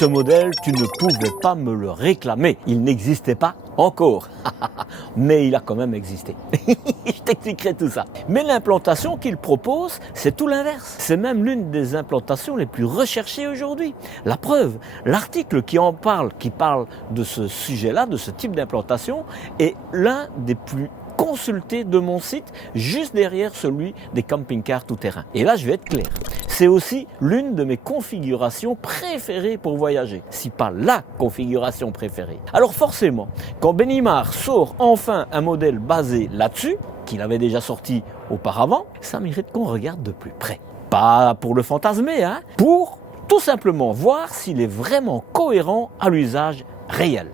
Ce modèle, tu ne pouvais pas me le réclamer. Il n'existait pas encore. Mais il a quand même existé. Je t'expliquerai tout ça. Mais l'implantation qu'il propose, c'est tout l'inverse. C'est même l'une des implantations les plus recherchées aujourd'hui. La preuve, l'article qui parle de ce sujet-là, de ce type d'implantation, est l'un des plus consultés de mon site, juste derrière celui des camping-cars tout-terrain. Et là, je vais être clair. C'est aussi l'une de mes configurations préférées pour voyager, si pas la configuration préférée. Alors forcément, quand Benimar sort enfin un modèle basé là-dessus, qu'il avait déjà sorti auparavant, ça mérite qu'on regarde de plus près. Pas pour le fantasmer, hein, pour tout simplement voir s'il est vraiment cohérent à l'usage réel.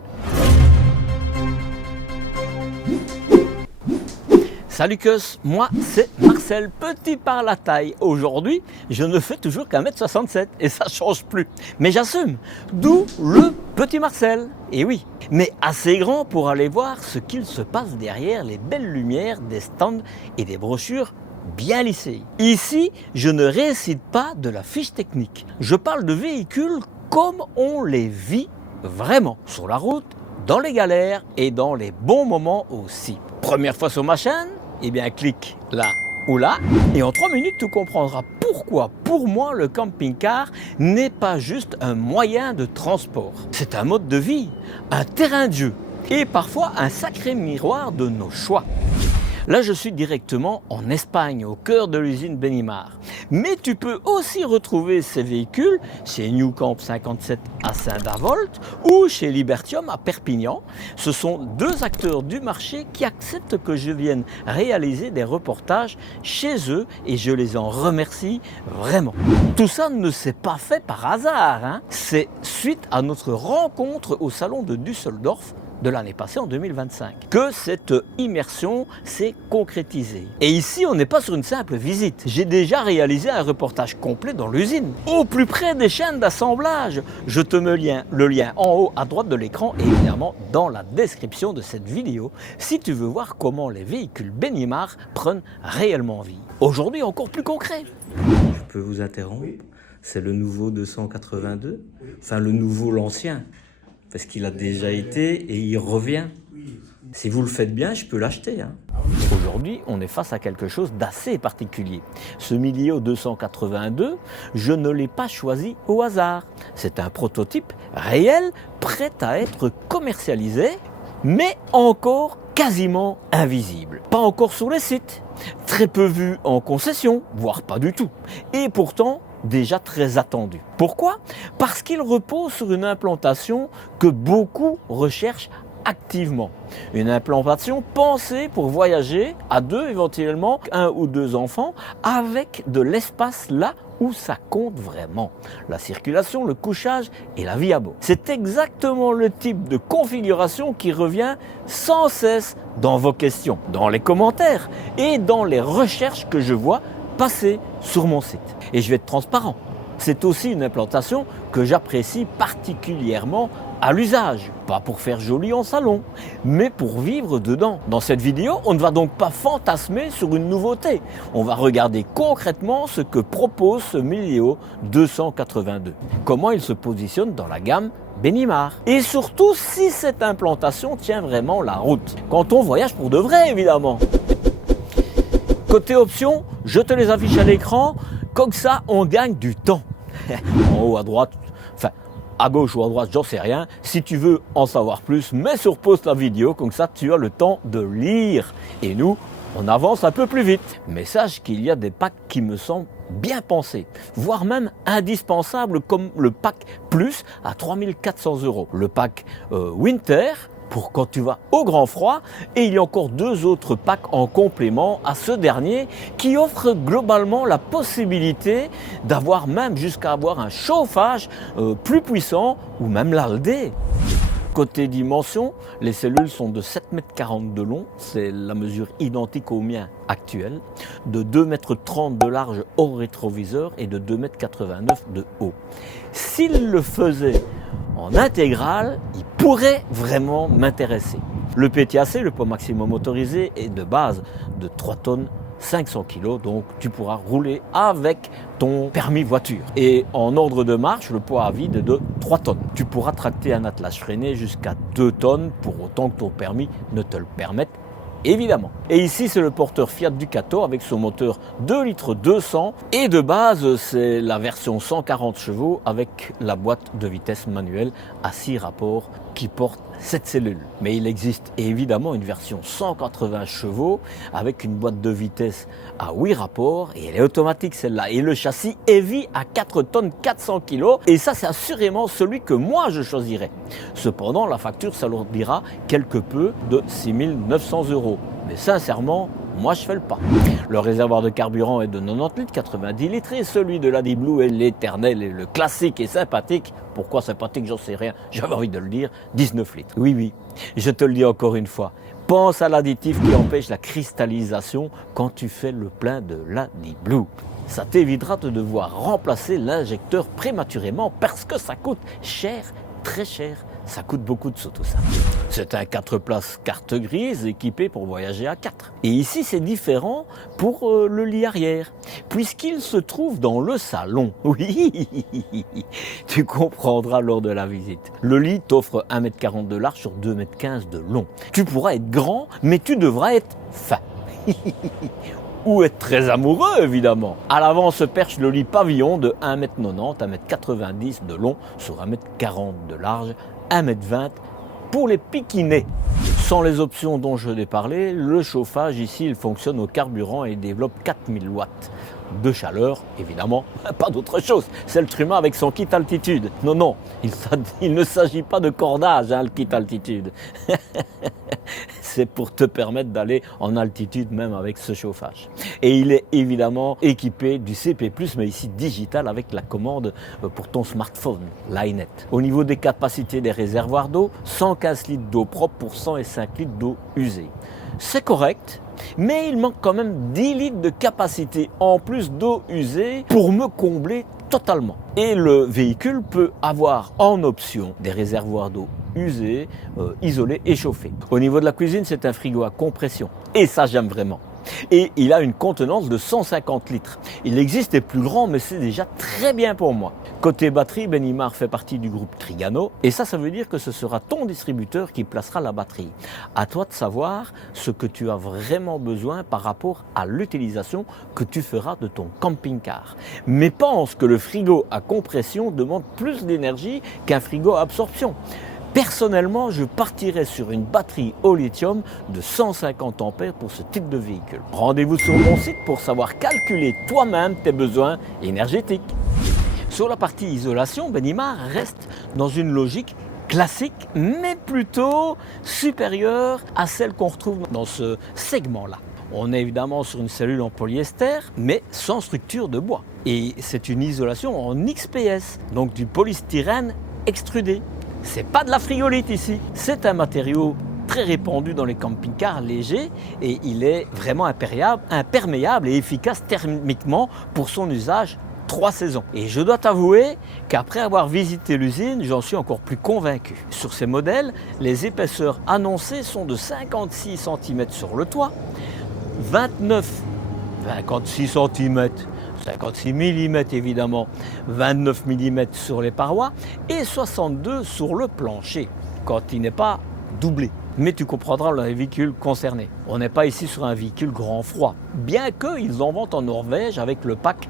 Salut Cus, moi c'est Marcel, petit par la taille. Aujourd'hui, je ne fais toujours qu'un mètre 67 et ça change plus. Mais j'assume, d'où le petit Marcel. Et oui, mais assez grand pour aller voir ce qu'il se passe derrière les belles lumières des stands et des brochures bien lissées. Ici, je ne récite pas de la fiche technique. Je parle de véhicules comme on les vit vraiment, sur la route, dans les galères et dans les bons moments aussi. Première fois sur ma chaîne? Eh bien, clique là ou là et en 3 minutes, tu comprendras pourquoi, pour moi, le camping-car n'est pas juste un moyen de transport. C'est un mode de vie, un terrain de jeu et parfois un sacré miroir de nos choix. Là, je suis directement en Espagne, au cœur de l'usine Benimar. Mais tu peux aussi retrouver ces véhicules chez Newcamp 57 à Saint-Avold ou chez Libertium à Perpignan. Ce sont 2 acteurs du marché qui acceptent que je vienne réaliser des reportages chez eux et je les en remercie vraiment. Tout ça ne s'est pas fait par hasard, hein. C'est suite à notre rencontre au salon de Düsseldorf de l'année passée en 2025 que cette immersion s'est concrétisée. Et ici, on n'est pas sur une simple visite. J'ai déjà réalisé un reportage complet dans l'usine, au plus près des chaînes d'assemblage. Je te mets le lien en haut à droite de l'écran et évidemment dans la description de cette vidéo si tu veux voir comment les véhicules Benimar prennent réellement vie. Aujourd'hui, encore plus concret. Je peux vous interrompre? C'est le nouveau 282, enfin le nouveau, l'ancien. Parce qu'il a déjà été et il revient. Si vous le faites bien, je peux l'acheter. Hein. Aujourd'hui, on est face à quelque chose d'assez particulier. Ce Milio 282, je ne l'ai pas choisi au hasard. C'est un prototype réel, prêt à être commercialisé, mais encore quasiment invisible. Pas encore sur les sites, très peu vu en concession, voire pas du tout. Et pourtant, déjà très attendu. Pourquoi? Parce qu'il repose sur une implantation que beaucoup recherchent activement. Une implantation pensée pour voyager à 2, éventuellement 1 ou 2 enfants, avec de l'espace là où ça compte vraiment. La circulation, le couchage et la vie à bord. C'est exactement le type de configuration qui revient sans cesse dans vos questions, dans les commentaires et dans les recherches que je vois passer sur mon site. Et je vais être transparent, c'est aussi une implantation que j'apprécie particulièrement à l'usage. Pas pour faire joli en salon, mais pour vivre dedans. Dans cette vidéo, on ne va donc pas fantasmer sur une nouveauté. On va regarder concrètement ce que propose ce Milio 282. Comment il se positionne dans la gamme Benimar. Et surtout, si cette implantation tient vraiment la route. Quand on voyage pour de vrai, évidemment. Côté options, je te les affiche à l'écran, comme ça on gagne du temps. En haut à droite, enfin à gauche ou à droite, j'en sais rien. Si tu veux en savoir plus, mets sur pause la vidéo, comme ça tu as le temps de lire. Et nous, on avance un peu plus vite. Mais sache qu'il y a des packs qui me semblent bien pensés, voire même indispensables, comme le pack Plus à 3 400 €. Le pack Winter, pour quand tu vas au grand froid, et il y a encore 2 autres packs en complément à ce dernier qui offrent globalement la possibilité d'avoir même jusqu'à avoir un chauffage plus puissant ou même l'ALD. Côté dimension, les cellules sont de 7,40 m de long, c'est la mesure identique au mien actuel, de 2,30 m de large hors rétroviseur et de 2,89 m de haut. S'il le faisait en intégrale, il pourrait vraiment m'intéresser. Le PTAC, le poids maximum autorisé, est de base de 3 tonnes 500 kg, donc tu pourras rouler avec ton permis voiture. Et en ordre de marche, le poids à vide est de 3 tonnes. Tu pourras tracter un attelage freiné jusqu'à 2 tonnes, pour autant que ton permis ne te le permette, évidemment. Et ici, c'est le porteur Fiat Ducato avec son moteur 2 litres 200. Et de base, c'est la version 140 chevaux avec la boîte de vitesse manuelle à 6 rapports qui porte cette cellule. Mais il existe évidemment une version 180 chevaux avec une boîte de vitesse à 8 rapports et elle est automatique celle-là. Et le châssis Heavy à 4 tonnes 400 kg et ça c'est assurément celui que moi je choisirais. Cependant la facture s'alourdira quelque peu de 6 900 €. Mais sincèrement, moi je fais le pas. Le réservoir de carburant est de 90 litres, 90 litres et celui de l'Adi Blue est l'éternel et le classique et sympathique. Pourquoi sympathique, j'en sais rien, j'avais envie de le dire, 19 litres. Oui, je te le dis encore une fois, pense à l'additif qui empêche la cristallisation quand tu fais le plein de l'Adi Blue. Ça t'évitera de devoir remplacer l'injecteur prématurément parce que ça coûte cher, très cher. Ça coûte beaucoup de sous tout ça. C'est un 4 places carte grise équipé pour voyager à 4. Et ici c'est différent pour le lit arrière, puisqu'il se trouve dans le salon. Oui, tu comprendras lors de la visite. Le lit t'offre 1,40 m de large sur 2,15 m de long. Tu pourras être grand, mais tu devras être fin. Ou être très amoureux, évidemment. À l'avant se perche le lit pavillon de 1,90 m, 1,90 m de long sur 1,40 m de large, 1,20 m pour les piquinés. Sans les options dont je l'ai parlé, le chauffage ici il fonctionne au carburant et développe 4000 watts de chaleur, évidemment, pas d'autre chose. C'est le Truma avec son kit altitude. Non, il ne s'agit pas de cordage, le kit altitude. C'est pour te permettre d'aller en altitude même avec ce chauffage. Et il est évidemment équipé du CP+, mais ici digital avec la commande pour ton smartphone, l'iNet. Au niveau des capacités des réservoirs d'eau, 115 litres d'eau propre pour 105 litres d'eau usée. C'est correct, mais il manque quand même 10 litres de capacité en plus d'eau usée pour me combler totalement. Et le véhicule peut avoir en option des réservoirs d'eau usés, isolés et chauffés. Au niveau de la cuisine, c'est un frigo à compression. Et ça, j'aime vraiment. Et il a une contenance de 150 litres. Il existe des plus grands, mais c'est déjà très bien pour moi. Côté batterie, Benimar fait partie du groupe Trigano. Et ça veut dire que ce sera ton distributeur qui placera la batterie. À toi de savoir ce que tu as vraiment besoin par rapport à l'utilisation que tu feras de ton camping-car. Mais pense que le frigo à compression demande plus d'énergie qu'un frigo à absorption. Personnellement, je partirais sur une batterie au lithium de 150 ampères pour ce type de véhicule. Rendez-vous sur mon site pour savoir calculer toi-même tes besoins énergétiques. Sur la partie isolation, Benimar reste dans une logique classique, mais plutôt supérieure à celle qu'on retrouve dans ce segment-là. On est évidemment sur une cellule en polyester, mais sans structure de bois. Et c'est une isolation en XPS, donc du polystyrène extrudé. C'est pas de la frigolite ici, c'est un matériau très répandu dans les camping-cars légers et il est vraiment imperméable et efficace thermiquement pour son usage 3 saisons. Et je dois t'avouer qu'après avoir visité l'usine, j'en suis encore plus convaincu. Sur ces modèles, les épaisseurs annoncées sont de 56 cm sur le toit, 56 cm, 56 mm évidemment, 29 mm sur les parois et 62 sur le plancher, quand il n'est pas doublé. Mais tu comprendras les véhicules concernés. On n'est pas ici sur un véhicule grand froid, bien qu'ils en vendent en Norvège avec le pack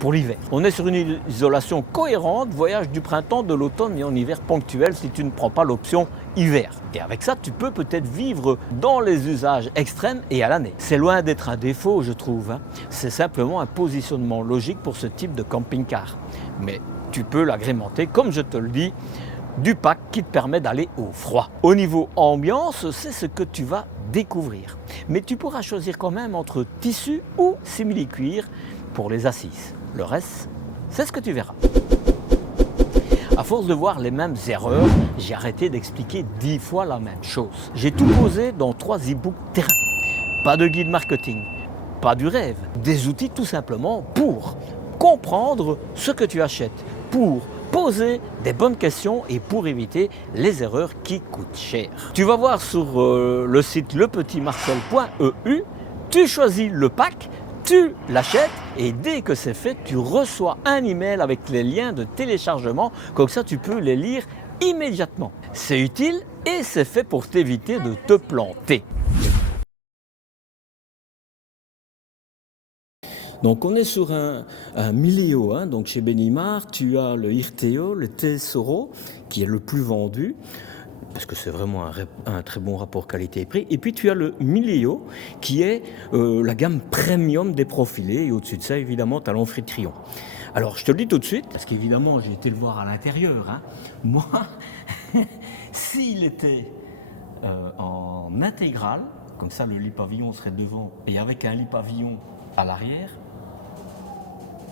pour l'hiver. On est sur une isolation cohérente, voyage du printemps, de l'automne et en hiver ponctuel si tu ne prends pas l'option hiver. Et avec ça, tu peux peut-être vivre dans les usages extrêmes et à l'année. C'est loin d'être un défaut, je trouve. C'est simplement un positionnement logique pour ce type de camping-car. Mais tu peux l'agrémenter, comme je te le dis, du pack qui te permet d'aller au froid. Au niveau ambiance, c'est ce que tu vas découvrir. Mais tu pourras choisir quand même entre tissu ou simili-cuir pour les assises. Le reste, c'est ce que tu verras. À force de voir les mêmes erreurs, j'ai arrêté d'expliquer 10 fois la même chose. J'ai tout posé dans 3 e-books terrain. Pas de guide marketing, pas du rêve. Des outils tout simplement pour comprendre ce que tu achètes, pour poser des bonnes questions et pour éviter les erreurs qui coûtent cher. Tu vas voir sur le site lepetitmarcel.eu Tu choisis le pack, tu l'achètes et dès que c'est fait, tu reçois un email avec les liens de téléchargement. Comme ça, tu peux les lire immédiatement. C'est utile et c'est fait pour t'éviter de te planter. Donc on est sur un Milieu, hein. Donc chez Benimar, tu as le Irteo, le Tesoro, qui est le plus vendu, parce que c'est vraiment un très bon rapport qualité-prix. Et puis tu as le Milieu, qui est la gamme premium des profilés, et au-dessus de ça, évidemment, tu as l'Amphitryon. Alors je te le dis tout de suite, parce qu'évidemment, j'ai été le voir à l'intérieur, hein. Moi, s'il était en intégrale, comme ça le lit pavillon serait devant, et avec un lit pavillon à l'arrière,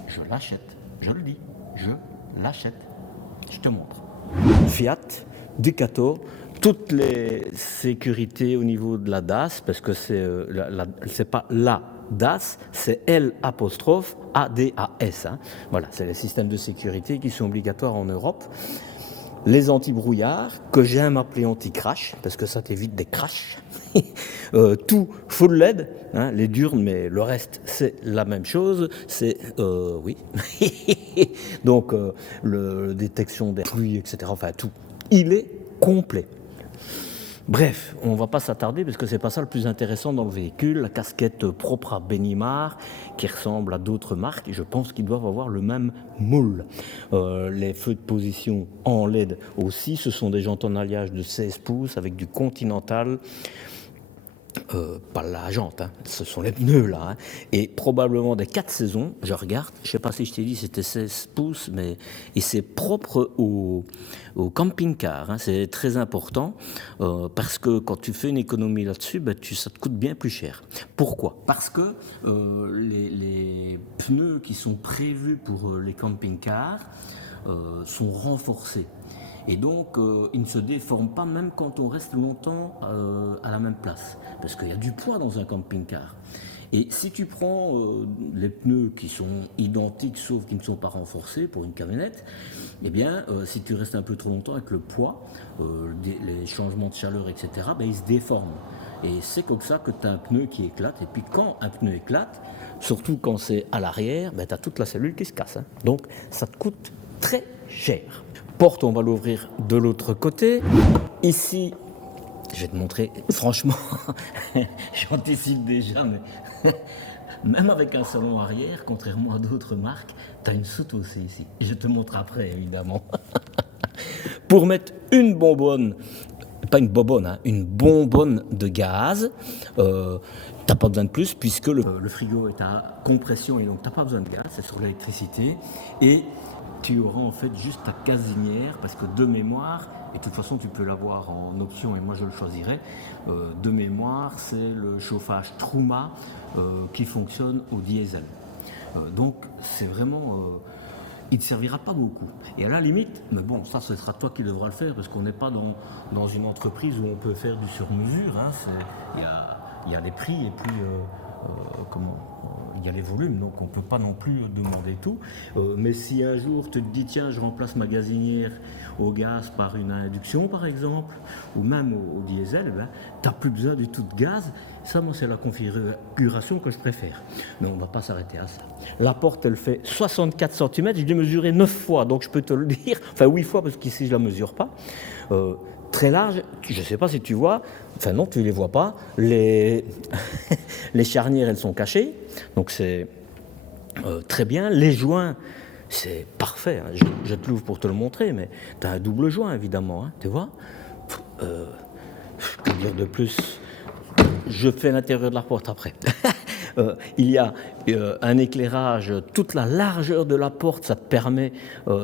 je l'achète, je le dis, je l'achète. Je te montre. Fiat, Ducato, toutes les sécurités au niveau de la DAS, parce que c'est pas la DAS, c'est L apostrophe ADAS. Hein. Voilà, c'est les systèmes de sécurité qui sont obligatoires en Europe. Les anti-brouillards, que j'aime appeler anti-crash, parce que ça t'évite des crashs. Tout full LED, hein, les diurnes, mais le reste, c'est la même chose. C'est, oui. Donc, la détection des pluies, etc. Enfin, tout. Il est complet. Bref, on ne va pas s'attarder parce que c'est pas ça le plus intéressant dans le véhicule. La casquette propre à Benimar, qui ressemble à d'autres marques, et je pense qu'ils doivent avoir le même moule. Les feux de position en LED aussi, ce sont des jantes en alliage de 16 pouces avec du Continental. Pas la jante, hein, ce sont les pneus là, hein, et probablement des 4 saisons, je regarde, je ne sais pas si je t'ai dit c'était 16 pouces, mais et c'est propre au camping-car, hein, c'est très important, parce que quand tu fais une économie là-dessus, ben, ça te coûte bien plus cher. Pourquoi ? Parce que les pneus qui sont prévus pour les camping-cars sont renforcés. Et donc, ils ne se déforment pas même quand on reste longtemps à la même place. Parce qu'il y a du poids dans un camping-car. Et si tu prends les pneus qui sont identiques, sauf qu'ils ne sont pas renforcés pour une camionnette, eh bien, si tu restes un peu trop longtemps avec le poids, les changements de chaleur, etc., ben, ils se déforment. Et c'est comme ça que tu as un pneu qui éclate. Et puis quand un pneu éclate, surtout quand c'est à l'arrière, ben, tu as toute la cellule qui se casse. Hein. Donc, ça te coûte très cher. Porte, on va l'ouvrir de l'autre côté. Ici, je vais te montrer, franchement, j'anticipe déjà, mais même avec un salon arrière, contrairement à d'autres marques, tu as une soute aussi ici. Je te montre après, évidemment. Pour mettre une bonbonne, pas une bonbonne, hein, une bonbonne de gaz, t'as pas besoin de plus puisque le frigo est à compression et donc t'as pas besoin de gaz, c'est sur l'électricité. Et tu auras en fait juste ta casinière parce que de mémoire, et de toute façon tu peux l'avoir en option et moi je le choisirais, de mémoire c'est le chauffage Truma qui fonctionne au diesel. Donc c'est vraiment, il ne te servira pas beaucoup. Et à la limite, mais bon ça ce sera toi qui devras le faire parce qu'on n'est pas dans une entreprise où on peut faire du sur-mesure, hein, il y a des prix et puis il y a les volumes, donc on ne peut pas non plus demander tout. Mais si un jour tu te dis, tiens, je remplace ma gazinière au gaz par une induction, par exemple, ou même au diesel, ben, tu n'as plus besoin du tout de gaz. Ça, moi, c'est la configuration que je préfère. Mais on ne va pas s'arrêter à ça. La porte, elle fait 64 cm. Je l'ai mesurée 9 fois, donc je peux te le dire. Enfin, 8 fois, parce qu'ici, je ne la mesure pas. Très large, je ne sais pas si tu vois, enfin non, tu ne les vois pas, les charnières, elles sont cachées, donc c'est très bien. Les joints, c'est parfait, hein. Je te l'ouvre pour te le montrer, mais tu as un double joint, évidemment, hein, tu vois. Je peux dire de plus, je fais l'intérieur de la porte après. Il y a un éclairage, toute la largeur de la porte, ça te permet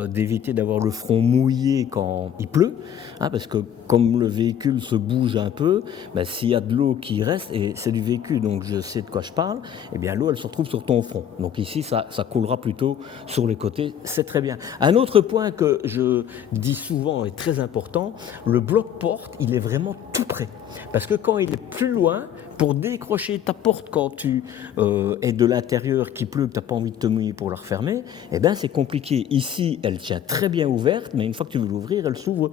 d'éviter d'avoir le front mouillé quand il pleut, hein, parce que comme le véhicule se bouge un peu, ben, s'il y a de l'eau qui reste, et c'est du véhicule, donc je sais de quoi je parle, eh bien l'eau elle se retrouve sur ton front. Donc ici ça coulera plutôt sur les côtés, c'est très bien. Un autre point que je dis souvent est très important, le bloc-porte, il est vraiment tout près. Parce que quand il est plus loin, pour décrocher ta porte quand tu es de l'intérieur, qu'il pleut, que tu n'as pas envie de te mouiller pour la refermer, eh bien c'est compliqué. Ici, elle tient très bien ouverte, mais une fois que tu veux l'ouvrir, elle s'ouvre,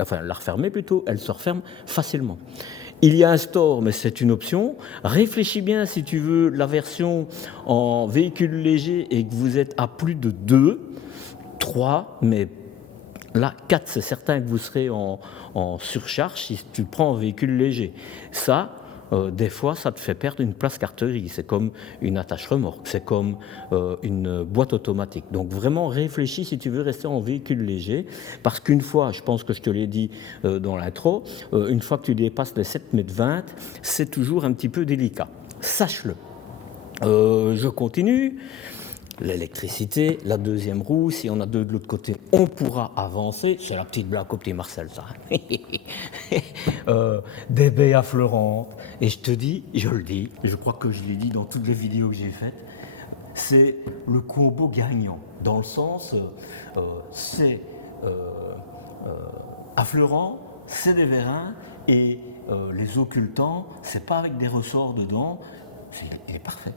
enfin la refermer plutôt, elle se referme facilement. Il y a un store, mais c'est une option. Réfléchis bien si tu veux la version en véhicule léger et que vous êtes à plus de 2, 3, mais là 4, c'est certain que vous serez en surcharge si tu prends un véhicule léger. Ça, des fois, ça te fait perdre une place carterie. C'est comme une attache remorque, c'est comme une boîte automatique. Donc vraiment, réfléchis si tu veux rester en véhicule léger, parce qu'une fois, je pense que je te l'ai dit dans l'intro, une fois que tu dépasses les 7,20 m, c'est toujours un petit peu délicat. Sache-le. Je continue. L'électricité, la deuxième roue, si on a deux de l'autre côté, on pourra avancer. C'est la petite blague au petit Marcel, ça. Des baies affleurantes. Et je te dis, je le dis, je crois que je l'ai dit dans toutes les vidéos que j'ai faites, c'est le combo gagnant. Dans le sens, c'est affleurant, c'est des vérins, et les occultants, c'est pas avec des ressorts dedans, il est parfait.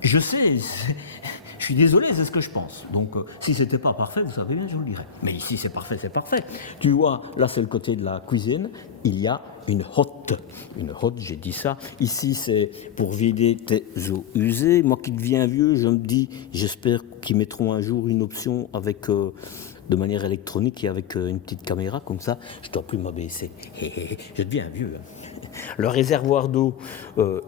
Je sais, je suis désolé, c'est ce que je pense. Donc, si c'était pas parfait, vous savez bien, je vous le dirais. Mais ici, c'est parfait, c'est parfait. Tu vois, là, c'est le côté de la cuisine. Il y a une hotte. Une hotte, j'ai dit ça. Ici, c'est pour vider tes eaux usées. Moi qui deviens vieux, je me dis, j'espère qu'ils mettront un jour une option avec... de manière électronique et avec une petite caméra, comme ça, je ne dois plus m'abaisser. Je deviens vieux. Le réservoir d'eau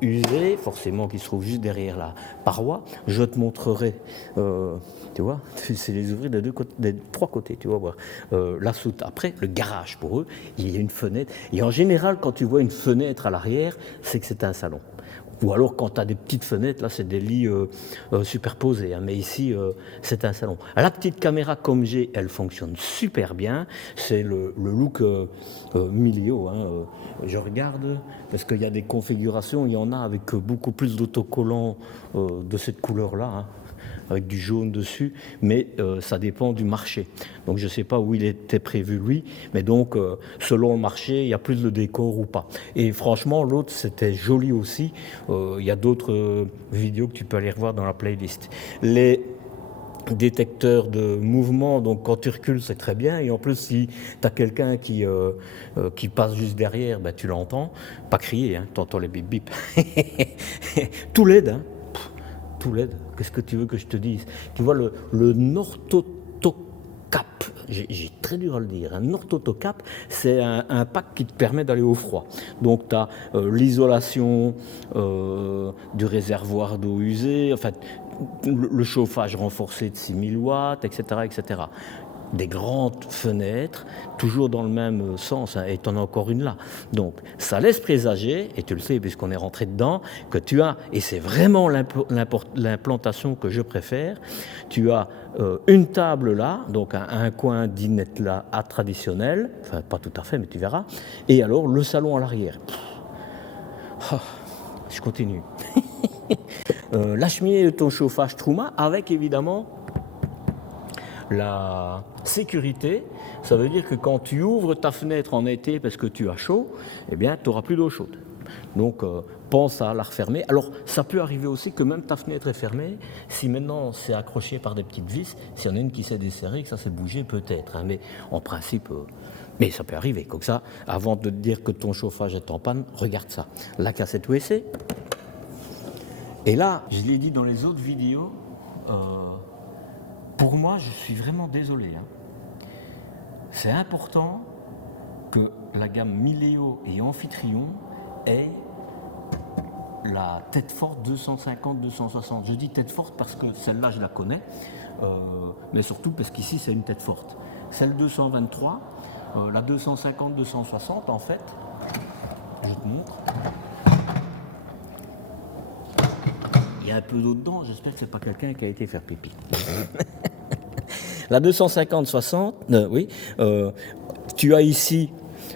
usé, forcément qui se trouve juste derrière la paroi, je te montrerai, tu vois, c'est les ouvriers des trois côtés, tu vas voir. La soute, après, le garage pour eux, il y a une fenêtre. Et en général, quand tu vois une fenêtre à l'arrière, c'est que c'est un salon. Ou alors, quand tu as des petites fenêtres, là, c'est des lits superposés. Hein, mais ici, c'est un salon. La petite caméra comme j'ai, elle fonctionne super bien. C'est le look Milio. Hein, je regarde, parce qu'il y a des configurations, il y en a avec beaucoup plus d'autocollants de cette couleur-là. Hein, avec du jaune dessus, mais ça dépend du marché. Donc je ne sais pas où il était prévu lui, mais donc selon le marché, il y a plus de décor ou pas. Et franchement, l'autre, c'était joli aussi. Il y a d'autres vidéos que tu peux aller revoir dans la playlist. Les détecteurs de mouvement, donc quand tu recules, c'est très bien. Et en plus, si tu as quelqu'un qui passe juste derrière, ben, tu l'entends. Pas crier, hein, tu entends les bip bip. Tout l'aide, hein. Tout l'aide. Qu'est-ce que tu veux que je te dise? Tu vois, le Nortotocap, j'ai très dur à le dire, un Nortotocap, c'est un pack qui te permet d'aller au froid. Donc tu as l'isolation du réservoir d'eau usée, en fait, le chauffage renforcé de 6000 watts, etc., etc. Des grandes fenêtres, toujours dans le même sens, hein, et tu en as encore une là. Donc, ça laisse présager, et tu le sais puisqu'on est rentré dedans, que tu as, et c'est vraiment l'implantation que je préfère, tu as une table là, donc un coin dinette là, à traditionnel, enfin pas tout à fait, mais tu verras, et alors le salon à l'arrière. Oh, je continue. La cheminée de ton chauffage Truma, avec évidemment la sécurité, ça veut dire que quand tu ouvres ta fenêtre en été parce que tu as chaud, eh bien, tu n'auras plus d'eau chaude. Donc, pense à la refermer. Alors, ça peut arriver aussi que même ta fenêtre est fermée, si maintenant c'est accroché par des petites vis, s'il y en a une qui s'est desserrée, que ça s'est bougé, peut-être. Hein, mais en principe, mais ça peut arriver. Comme ça, avant de te dire que ton chauffage est en panne, regarde ça. La cassette USB. Et là, je l'ai dit dans les autres vidéos, pour moi, je suis vraiment désolé. Hein. C'est important que la gamme Mileo et Amphitryon ait la tête forte 250-260. Je dis tête forte parce que celle-là, je la connais, mais surtout parce qu'ici, c'est une tête forte. Celle 223, la 250-260, en fait, je te montre. Il y a un peu d'eau dedans, j'espère que c'est pas quelqu'un qui a été faire pipi. La 250-60, oui, tu as ici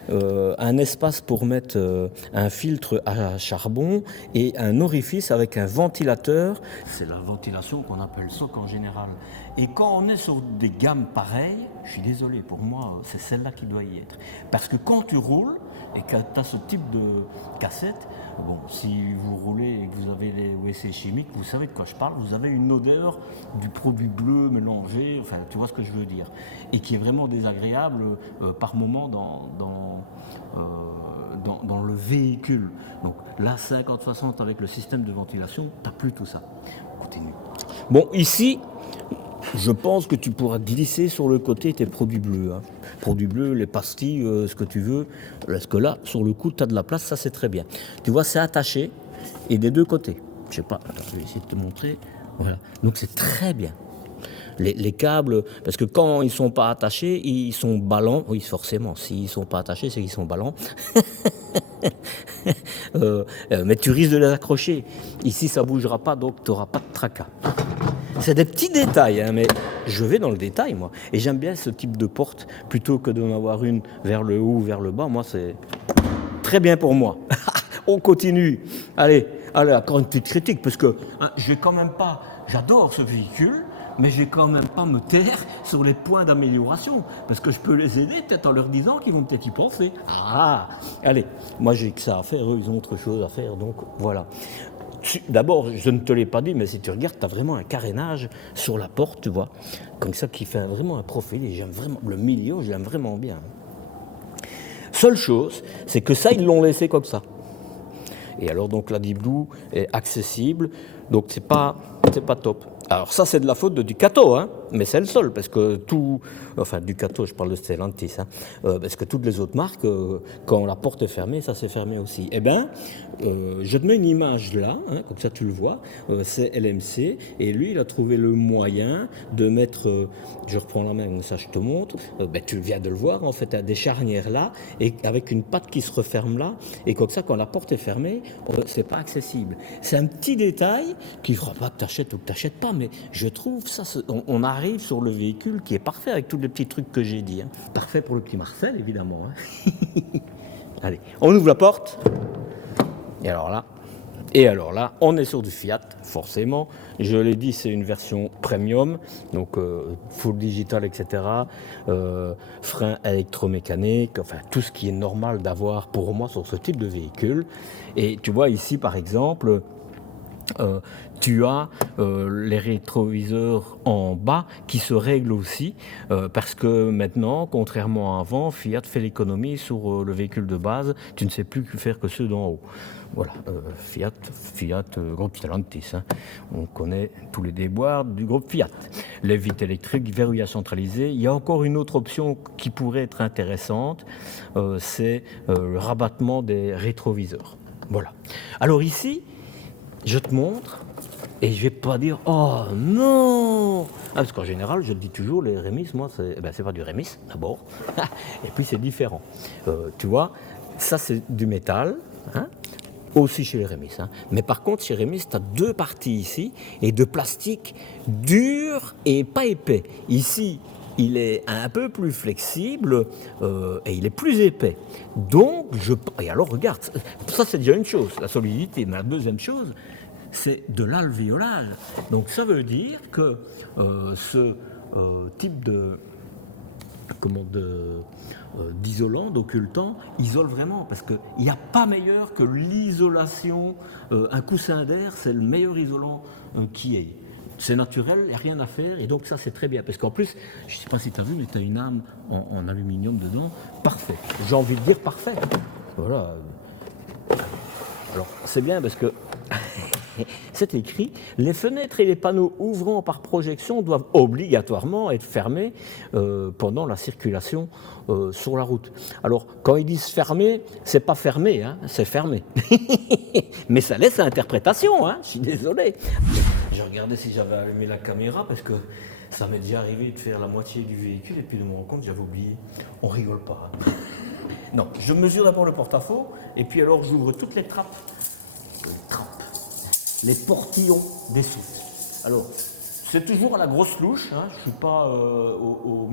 un espace pour mettre un filtre à charbon et un orifice avec un ventilateur. C'est la ventilation qu'on appelle SOC en général. Et quand on est sur des gammes pareilles, je suis désolé, pour moi, c'est celle-là qui doit y être. Parce que quand tu roules et que tu as ce type de cassette, bon, si vous roulez et que vous avez les WC chimiques, vous savez de quoi je parle, vous avez une odeur du produit bleu mélangé, enfin, tu vois ce que je veux dire, et qui est vraiment désagréable par moment dans le véhicule. Donc la 50-60 avec le système de ventilation, tu n'as plus tout ça. On continue. Bon, ici, je pense que tu pourras glisser sur le côté tes produits bleus. Hein. Produits bleus, les pastilles, ce que tu veux. Parce que là, sur le coup, tu as de la place, ça c'est très bien. Tu vois, c'est attaché et des deux côtés. Je sais pas, attends, je vais essayer de te montrer. Voilà. Donc c'est très bien. Les câbles, parce que quand ils ne sont pas attachés, ils sont ballants. Oui, forcément, s'ils ne sont pas attachés, c'est qu'ils sont ballants. Mais tu risques de les accrocher. Ici, ça ne bougera pas, donc tu n'auras pas de tracas. C'est des petits détails, hein, mais je vais dans le détail, moi. Et j'aime bien ce type de porte, plutôt que d'en avoir une vers le haut ou vers le bas. Moi, c'est très bien pour moi. On continue. Allez, encore une petite critique, parce que hein, je vais quand même pas... J'adore ce véhicule, mais je vais quand même pas me taire sur les points d'amélioration, parce que je peux les aider peut-être en leur disant qu'ils vont peut-être y penser. Ah, allez, moi j'ai que ça à faire, eux ils ont autre chose à faire, donc voilà. D'abord, je ne te l'ai pas dit, mais si tu regardes, tu as vraiment un carénage sur la porte, tu vois, comme ça qui fait vraiment un profil, et j'aime vraiment, le milieu, je l'aime vraiment bien. Seule chose, c'est que ça, ils l'ont laissé comme ça. Et alors donc la Deep Blue est accessible, donc c'est pas top. Alors ça c'est de la faute de Ducato, hein, mais c'est le seul, parce que Ducato, je parle de Stellantis, hein, parce que toutes les autres marques, quand la porte est fermée, ça s'est fermé aussi. Eh bien, je te mets une image là, hein, comme ça tu le vois, c'est LMC, et lui il a trouvé le moyen de mettre, je reprends la main, comme ça je te montre, tu viens de le voir, en fait, tu as des charnières là, et avec une patte qui se referme là, et comme ça quand la porte est fermée, c'est pas accessible. C'est un petit détail qui ne fera pas que tu achètes ou que tu n'achètes pas, mais je trouve ça, on arrive sur le véhicule qui est parfait avec tous les petits trucs que j'ai dit. Hein. Parfait pour le petit Marcel, évidemment. Hein. Allez, on ouvre la porte. Et alors là, on est sur du Fiat, forcément. Je l'ai dit, c'est une version premium, donc full digital, etc. Frein électromécanique, enfin tout ce qui est normal d'avoir pour moi sur ce type de véhicule. Et tu vois ici, par exemple, tu as les rétroviseurs en bas qui se règlent aussi parce que maintenant, contrairement à avant, Fiat fait l'économie sur le véhicule de base. Tu ne sais plus que faire que ceux d'en haut. Voilà, Fiat, groupe Stellantis. Hein. On connaît tous les déboires du groupe Fiat. Les vitres électriques, verrouillage centralisé. Il y a encore une autre option qui pourrait être intéressante, c'est le rabattement des rétroviseurs. Voilà. Alors ici, je te montre, et je ne vais pas dire « Oh non !» Parce qu'en général, je te dis toujours, les Remis, moi, c'est pas du Remis, d'abord. Et puis, c'est différent. Tu vois, ça, c'est du métal, hein, aussi chez les Remis. Hein. Mais par contre, chez Remis, tu as deux parties ici, et de plastique dur et pas épais. Ici, il est un peu plus flexible et il est plus épais. Donc, et alors, regarde, ça c'est déjà une chose, la solidité. Mais la deuxième chose, c'est de l'alvéolage. Donc, ça veut dire que ce type d'isolant, d'occultant, isole vraiment, parce qu'il n'y a pas meilleur que l'isolation. Un coussin d'air, c'est le meilleur isolant qui est. C'est naturel, il n'y a rien à faire, et donc ça c'est très bien. Parce qu'en plus, je ne sais pas si tu as vu, mais tu as une âme en aluminium dedans, parfait. J'ai envie de dire parfait. Voilà. Alors c'est bien parce que c'est écrit, les fenêtres et les panneaux ouvrant par projection doivent obligatoirement être fermés pendant la circulation sur la route. Alors, quand ils disent fermé, c'est pas fermé, hein, c'est fermé. Mais ça laisse à interprétation, hein, je suis désolé. J'ai regardé si j'avais allumé la caméra parce que ça m'est déjà arrivé de faire la moitié du véhicule et puis de me rendre compte que j'avais oublié. On rigole pas. Hein. Non, je mesure d'abord le porte-à-faux et puis alors j'ouvre toutes les trappes. Les portillons des soutes. Alors, c'est toujours à la grosse louche, hein, je ne suis pas au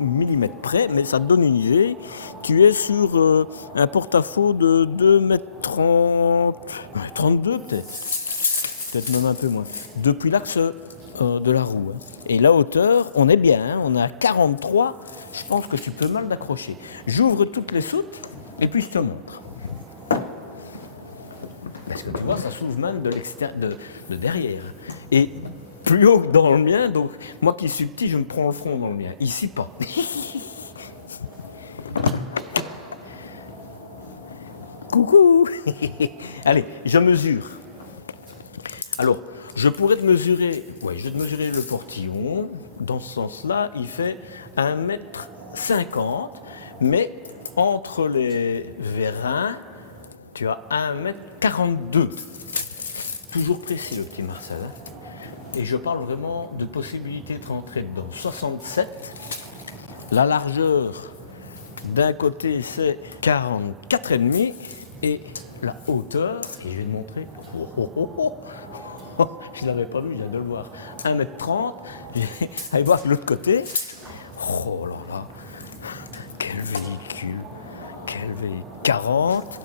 millimètre près, mais ça te donne une idée. Tu es sur un porte-à-faux de 2,30 m, 32 peut-être même un peu moins. Depuis l'axe de la roue. Hein. Et la hauteur, on est bien, hein, on est à 43, je pense que tu peux mal d'accrocher. J'ouvre toutes les soutes et puis je te montre. Parce que tu vois, ça s'ouvre même de derrière. Et plus haut que dans le mien, donc moi qui suis petit, je me prends le front dans le mien. Ici, pas. Coucou. Allez, je mesure. Alors, je pourrais te mesurer, ouais, je vais te mesurer le portillon. Dans ce sens-là, il fait 1,50 m, mais entre les vérins, tu as 1,42 m. Toujours précis, le petit Marcel. Hein. Et je parle vraiment de possibilité de rentrer dedans. 67. La largeur d'un côté, c'est 44,5. Et la hauteur, et je vais te montrer. Je ne l'avais pas vu, je viens de le voir. 1,30 m. Allez voir de l'autre côté. Oh là là. Quel véhicule. Quel véhicule. 40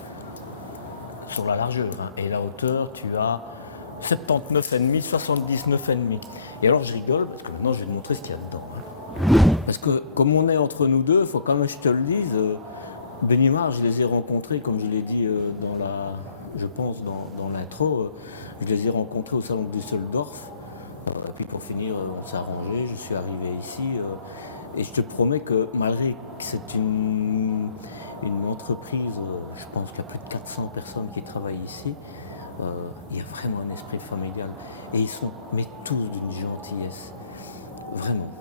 sur la largeur. Hein. Et la hauteur, tu as 79,5, 79,5. Et alors je rigole, parce que maintenant je vais te montrer ce qu'il y a dedans. Hein. Parce que comme on est entre nous deux, il faut quand même que je te le dise. Benimar, je les ai rencontrés, comme je l'ai dit je pense dans l'intro, je les ai rencontrés au salon de Düsseldorf. Et puis pour finir, on s'est arrangé, je suis arrivé ici. Et je te promets que malgré que c'est une entreprise, je pense qu'il y a plus de 400 personnes qui travaillent ici, il y a vraiment un esprit familial. Et ils sont mais tous d'une gentillesse. Vraiment.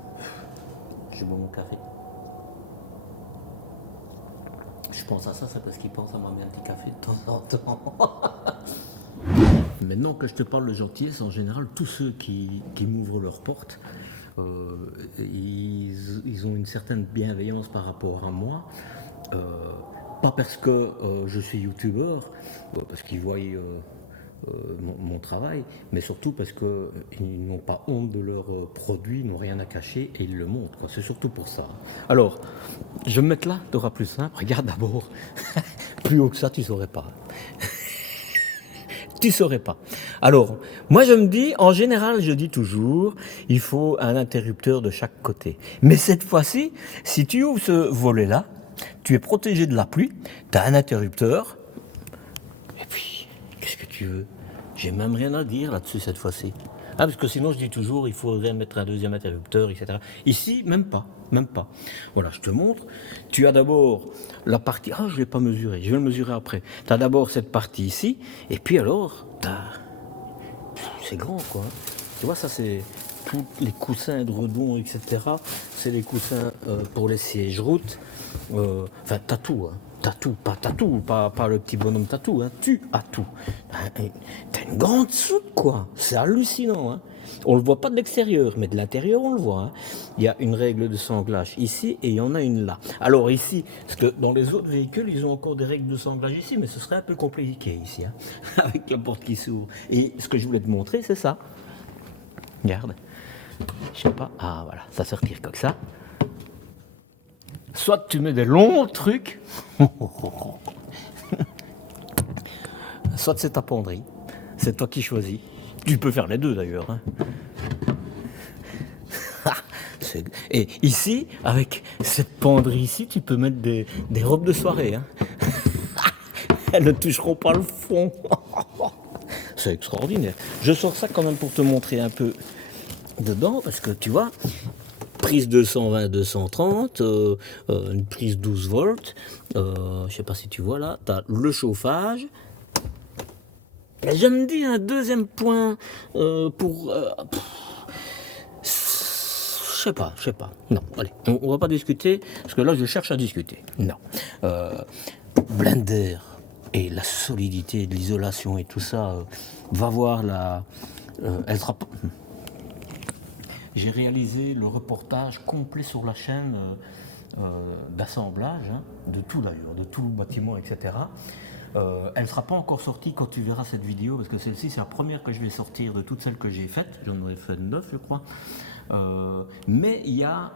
Je bois mon café. Je pense à ça, c'est parce qu'ils pensent à m'amener un petit café de temps en temps. Maintenant que je te parle de gentillesse, en général, tous ceux qui m'ouvrent leurs portes, ils ont une certaine bienveillance par rapport à moi. Pas parce que je suis youtubeur, parce qu'ils voient mon travail, mais surtout parce qu'ils n'ont pas honte de leurs produits, ils n'ont rien à cacher et ils le montrent. C'est surtout pour ça. Alors, je vais me mettre là, tu auras plus simple. Regarde d'abord, plus haut que ça, tu ne saurais pas. Tu ne saurais pas. Alors, moi je me dis, en général, je dis toujours, il faut un interrupteur de chaque côté. Mais cette fois-ci, si tu ouvres ce volet-là, tu es protégé de la pluie, tu as un interrupteur, et puis, qu'est-ce que tu veux? J'ai même rien à dire là-dessus cette fois-ci. Ah, parce que sinon, je dis toujours, il faudrait mettre un deuxième interrupteur, etc. Ici, même pas, même pas. Voilà, je te montre. Tu as d'abord la partie... Ah, je ne l'ai pas mesuré, je vais le mesurer après. Tu as d'abord cette partie ici, et puis alors, c'est grand, quoi. Tu vois, ça, c'est tous les coussins de redon, etc. C'est les coussins pour les sièges route. Enfin, t'as tout, hein. T'as tout, pas le petit bonhomme tatou, hein. Tu as tout. T'as une grande soute, quoi. C'est hallucinant, hein. On le voit pas de l'extérieur, mais de l'intérieur, on le voit. Hein. Il y a une règle de sanglage ici et il y en a une là. Alors ici, parce que dans les autres véhicules, ils ont encore des règles de sanglage ici, mais ce serait un peu compliqué ici, hein, avec la porte qui s'ouvre. Et ce que je voulais te montrer, c'est ça. Regarde. Je sais pas. Ah, voilà, ça se retire comme ça. Soit tu mets des longs trucs, soit c'est ta penderie. C'est toi qui choisis. Tu peux faire les deux d'ailleurs. Hein. Et ici, avec cette penderie ici, tu peux mettre des robes de soirée. Hein. Elles ne toucheront pas le fond. C'est extraordinaire. Je sors ça quand même pour te montrer un peu dedans, parce que tu vois, prise 220, 230, une prise 12 volts. Je ne sais pas si tu vois là, tu as le chauffage. Et je me dis un deuxième point pour... je sais pas. Non, allez, on va pas discuter, parce que là, je cherche à discuter. Non. Blender et la solidité de l'isolation et tout ça, va voir la... elle sera pas... J'ai réalisé le reportage complet sur la chaîne d'assemblage, hein, de tout d'ailleurs, de tout le bâtiment, etc. Elle ne sera pas encore sortie quand tu verras cette vidéo, parce que celle-ci, c'est la première que je vais sortir de toutes celles que j'ai faites. J'en aurais fait 9, je crois. Mais il y a,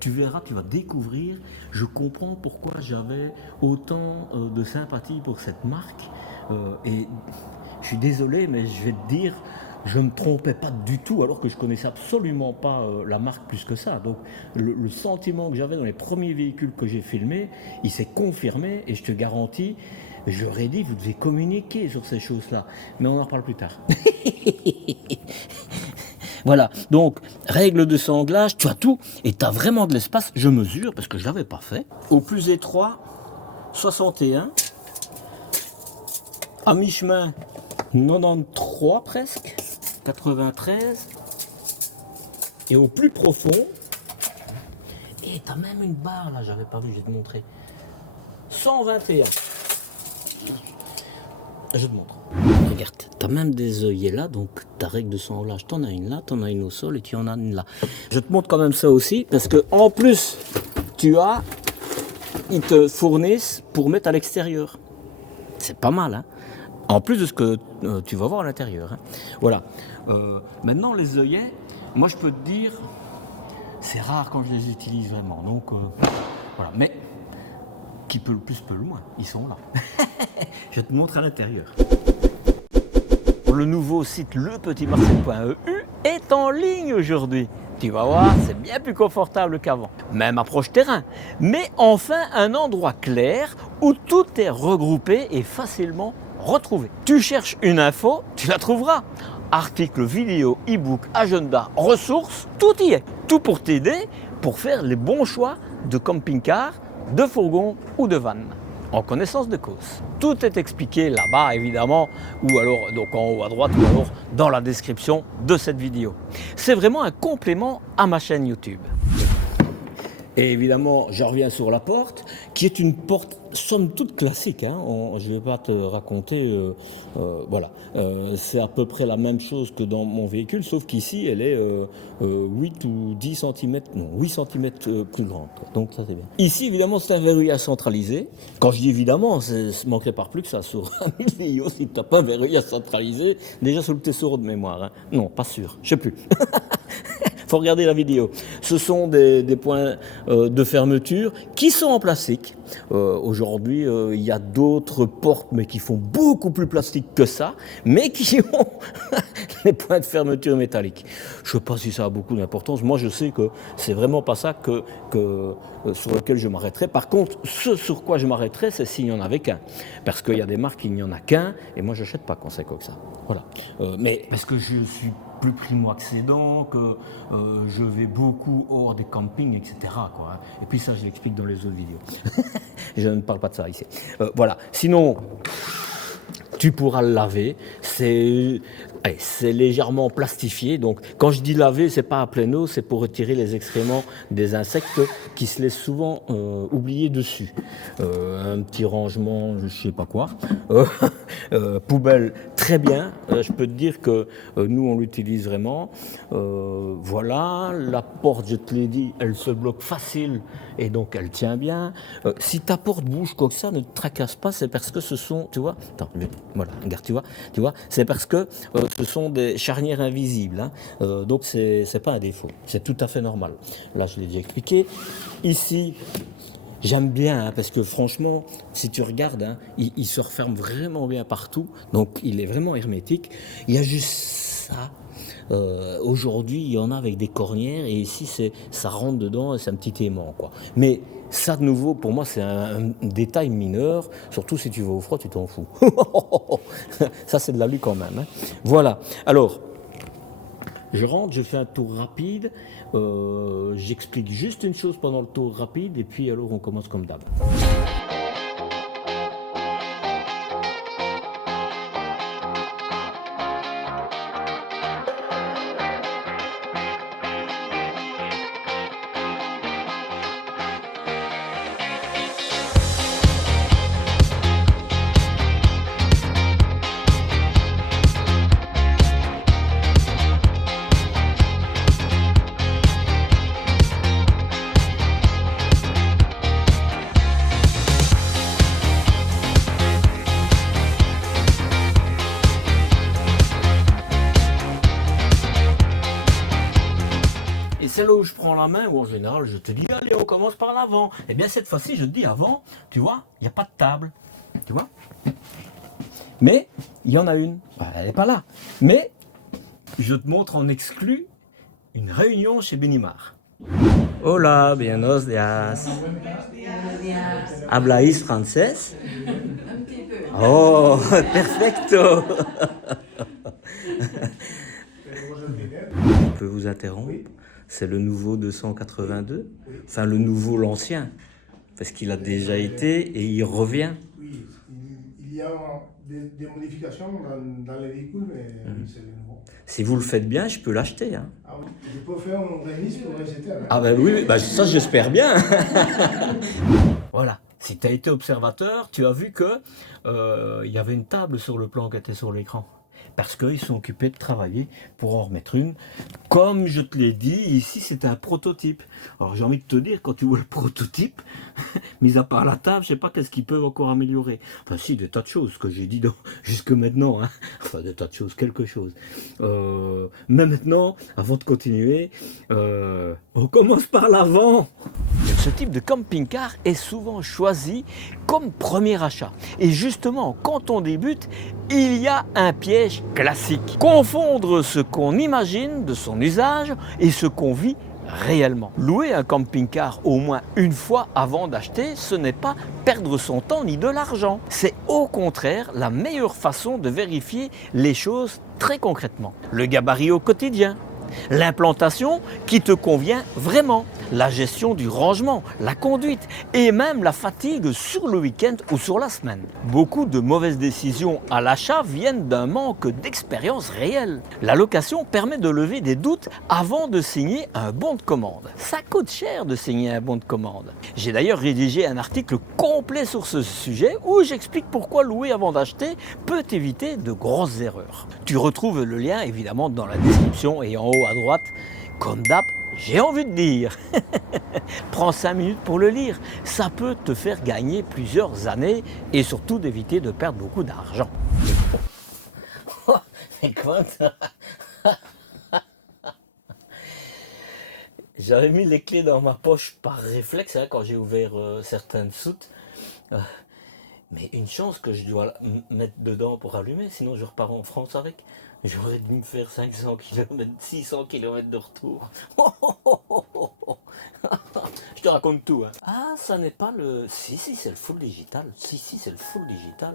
tu verras, tu vas découvrir, je comprends pourquoi j'avais autant de sympathie pour cette marque. Et je suis désolé, mais je vais te dire, je ne me trompais pas du tout, alors que je connaissais absolument pas la marque plus que ça. Donc le sentiment que j'avais dans les premiers véhicules que j'ai filmés, il s'est confirmé, et je te garantis, j'aurais dit, vous devez communiquer sur ces choses-là. Mais on en reparle plus tard. Voilà, donc règle de sanglage, tu as tout, et tu as vraiment de l'espace. Je mesure, parce que je ne l'avais pas fait. Au plus étroit, 61. À mi-chemin, 93 presque, 93. Et au plus profond, et tu as même une barre là, j'avais pas vu, je vais te montrer. 121. Je te montre. Regarde, tu as même des œillets là, donc ta règle de sanglage, tu en as une là, tu en as une au sol et tu en as une là. Je te montre quand même ça aussi, parce que en plus, ils te fournissent pour mettre à l'extérieur. C'est pas mal, hein. En plus de ce que tu vas voir à l'intérieur. Hein. Voilà. Maintenant, les œillets, moi je peux te dire, c'est rare quand je les utilise vraiment. Donc, voilà. Mais, qui peut le plus, peut le moins. Ils sont là. Je te montre à l'intérieur. Le nouveau site lepetitmarcel.eu est en ligne aujourd'hui. Tu vas voir, c'est bien plus confortable qu'avant. Même approche terrain. Mais enfin, un endroit clair où tout est regroupé et facilement retrouvé. Tu cherches une info, tu la trouveras. Articles, vidéos, e-book, agenda, ressources, tout y est. Tout pour t'aider pour faire les bons choix de camping-car, de fourgon ou de van. En connaissance de cause. Tout est expliqué là-bas évidemment, ou alors donc en haut à droite, ou alors dans la description de cette vidéo. C'est vraiment un complément à ma chaîne YouTube. Et évidemment, je reviens sur la porte, qui est une porte somme toute classique. Hein. Je ne vais pas te raconter, voilà. C'est à peu près la même chose que dans mon véhicule, sauf qu'ici, elle est 8 ou 10 cm, non, 8 cm plus grande. Quoi. Donc ça, c'est bien. Ici, évidemment, c'est un verrouillage centralisé. Quand je dis évidemment, ça ne manquerait pas plus que ça sur un vidéo. Si tu n'as pas un verrouillage centralisé, déjà sur le Tessoro de mémoire. Hein. Non, pas sûr, je ne sais plus. Faut regarder la vidéo. Ce sont des points de fermeture qui sont en plastique. Aujourd'hui, il y a d'autres portes, mais qui font beaucoup plus plastique que ça, mais qui ont les points de fermeture métalliques. Je ne sais pas si ça a beaucoup d'importance. Moi, je sais que c'est vraiment pas ça sur lequel je m'arrêterai. Par contre, ce sur quoi je m'arrêterai, c'est s'il n'y en avait qu'un. Parce qu'il y a des marques, il n'y en a qu'un, et moi, je n'achète pas quand c'est comme ça. Voilà. Mais parce que je suis plus primo-accédant, que je vais beaucoup hors des campings, etc. Quoi, hein. Et puis ça, je l'explique dans les autres vidéos. Je ne parle pas de ça ici. Voilà. Sinon, tu pourras le laver. C'est légèrement plastifié. Donc, quand je dis laver, c'est pas à pleine eau, c'est pour retirer les excréments des insectes qui se laissent souvent oublier dessus. Un petit rangement, je sais pas quoi. Poubelle, très bien. Je peux te dire que nous, on l'utilise vraiment. Voilà. La porte, je te l'ai dit, elle se bloque facile et donc elle tient bien. Si ta porte bouge comme ça, ne te tracasse pas, c'est parce que ce sont, tu vois, attends, voilà, regarde, tu vois, c'est parce que ce sont des charnières invisibles, hein. Donc c'est pas un défaut, c'est tout à fait normal. Là, je l'ai déjà expliqué. Ici, j'aime bien, hein, parce que franchement, si tu regardes, hein, il se referme vraiment bien partout, donc il est vraiment hermétique. Il y a juste ça. Aujourd'hui, il y en a avec des cornières, et ici, ça rentre dedans et c'est un petit aimant, quoi. Mais ça, de nouveau, pour moi, c'est un détail mineur. Surtout si tu vas au froid, tu t'en fous. Ça, c'est de la lue quand même. Hein. Voilà. Alors, je rentre, je fais un tour rapide. J'explique juste une chose pendant le tour rapide, et puis alors, on commence comme d'hab. C'est là où je prends la main, où en général je te dis allez, on commence par l'avant. Et bien cette fois-ci je te dis avant, tu vois, il n'y a pas de table, tu vois. Mais il y en a une, elle n'est pas là. Mais Je te montre en exclu une réunion chez Benimar. Hola, buenos días. ¿Habláis francés? Un petit peu. Oh, perfecto. Je peux vous interrompre? C'est le nouveau 282? Enfin, le nouveau, l'ancien. Parce qu'il a déjà été et il revient. Oui, il y a des modifications dans les véhicules, mais oui, c'est le nouveau. Si vous le faites bien, je peux l'acheter. Hein. Ah oui, je peux faire un remise pour rejeter. Hein. Ah ben oui, bah ça j'espère bien. Voilà, si tu as été observateur, tu as vu que il y avait une table sur le plan qui était sur l'écran. Parce qu'ils sont occupés de travailler pour en remettre une. Comme je te l'ai dit, ici c'est un prototype. Alors j'ai envie de te dire, quand tu vois le prototype, mis à part la table, je sais pas qu'est-ce qu'ils peuvent encore améliorer. Enfin si, des tas de choses que j'ai dit jusque maintenant. Hein. Enfin des tas de choses, quelque chose. Mais maintenant, avant de continuer, on commence par l'avant. Ce type de camping-car est souvent choisi comme premier achat. Et justement, quand on débute, il y a un piège classique. Confondre ce qu'on imagine de son usage et ce qu'on vit réellement. Louer un camping-car au moins une fois avant d'acheter, ce n'est pas perdre son temps ni de l'argent. C'est au contraire la meilleure façon de vérifier les choses très concrètement. Le gabarit au quotidien, l'implantation qui te convient vraiment, la gestion du rangement, la conduite et même la fatigue sur le week-end ou sur la semaine. Beaucoup de mauvaises décisions à l'achat viennent d'un manque d'expérience réelle. La location permet de lever des doutes avant de signer un bon de commande. Ça coûte cher de signer un bon de commande. J'ai d'ailleurs rédigé un article complet sur ce sujet où j'explique pourquoi louer avant d'acheter peut éviter de grosses erreurs. Tu retrouves le lien évidemment dans la description et en haut à droite, comme d'hab, j'ai envie de dire. Prends 5 minutes pour le lire, ça peut te faire gagner plusieurs années et surtout d'éviter de perdre beaucoup d'argent. J'avais mis les clés dans ma poche par réflexe hein, quand j'ai ouvert certaines soutes. Mais une chance que je dois mettre dedans pour allumer, sinon je repars en France avec. J'aurais dû me faire 500 km, 600 km de retour. Je te raconte tout. Hein. Ah, ça n'est pas le... Si, c'est le full digital. Si, c'est le full digital.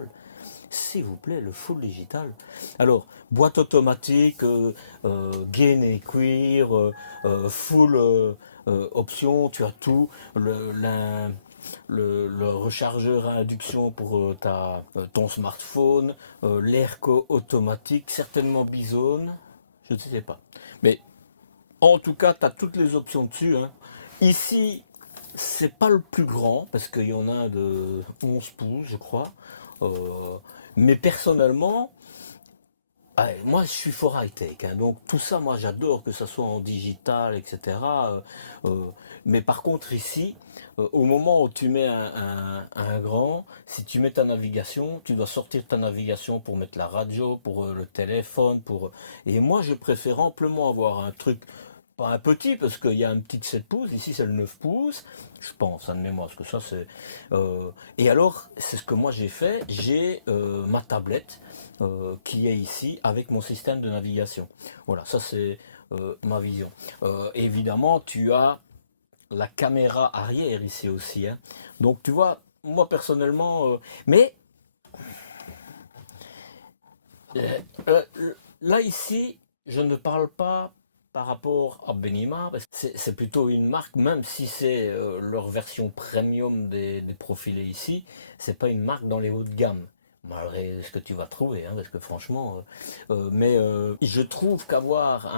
S'il vous plaît, le full digital. Alors, boîte automatique, gain et cuir, full option, tu as tout. Le rechargeur à induction pour ton smartphone, l'airco automatique, certainement Bizone, je ne sais pas. Mais en tout cas, tu as toutes les options dessus. Hein. Ici, c'est pas le plus grand, parce qu'il y en a de 11 pouces, je crois. Mais personnellement, moi je suis fort high-tech, hein, donc tout ça, moi j'adore que ça soit en digital, etc. Mais par contre ici, au moment où tu mets un grand, si tu mets ta navigation, tu dois sortir ta navigation pour mettre la radio, pour le téléphone, et moi je préfère amplement avoir un truc, pas un petit, parce qu'il y a un petit 7 pouces, ici c'est le 9 pouces, je pense, de mémoire, parce que ça c'est... et alors, c'est ce que moi j'ai fait, j'ai ma tablette, qui est ici avec mon système de navigation. Voilà, ça c'est ma vision. Évidemment, tu as la caméra arrière ici aussi. Hein. Donc tu vois, moi personnellement, mais là ici, je ne parle pas par rapport à Benimar, c'est plutôt une marque, même si c'est leur version premium des profilés ici, c'est pas une marque dans les hauts de gamme. Malgré ce que tu vas trouver, hein, parce que franchement, mais je trouve qu'avoir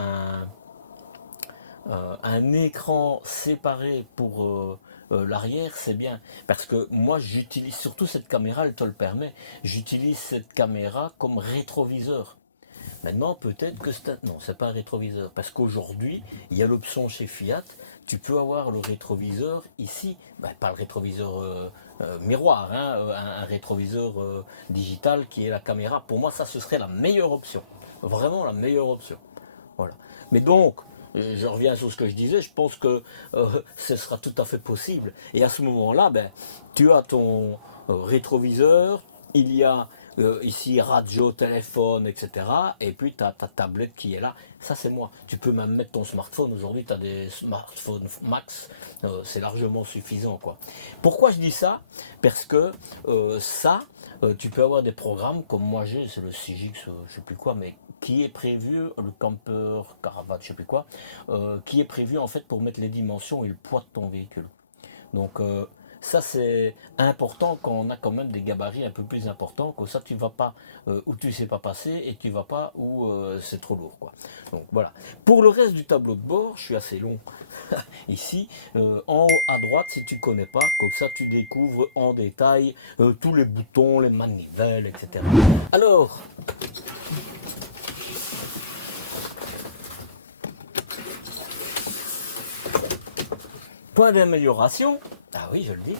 un écran séparé pour l'arrière, c'est bien. Parce que moi, j'utilise surtout cette caméra, elle te le permet, j'utilise cette caméra comme rétroviseur. Maintenant, peut-être que c'est pas un rétroviseur, parce qu'aujourd'hui, il y a l'option chez Fiat, tu peux avoir le rétroviseur ici, pas le rétroviseur miroir, hein, un rétroviseur digital qui est la caméra. Pour moi, ça, ce serait la meilleure option, vraiment la meilleure option. Voilà. Mais donc, je reviens sur ce que je disais, je pense que ce sera tout à fait possible. Et à ce moment-là, tu as ton rétroviseur, il y a ici radio, téléphone, etc. Et puis tu as ta tablette qui est là. Ça c'est moi. Tu peux même mettre ton smartphone. Aujourd'hui tu as des smartphones max. C'est largement suffisant, quoi. Pourquoi je dis ça? Parce que tu peux avoir des programmes comme moi j'ai, c'est le CGX, je sais plus quoi, mais qui est prévu, le camper, caravane, je sais plus quoi, qui est prévu en fait pour mettre les dimensions et le poids de ton véhicule. Donc ça c'est important quand on a quand même des gabarits un peu plus importants, que ça tu vas pas où tu sais pas passer et tu vas pas où c'est trop lourd, quoi. Donc voilà. Pour le reste du tableau de bord, je suis assez long ici, en haut à droite si tu connais pas, comme ça tu découvres en détail tous les boutons, les manivelles, etc. Alors, point d'amélioration, ah oui je le dis,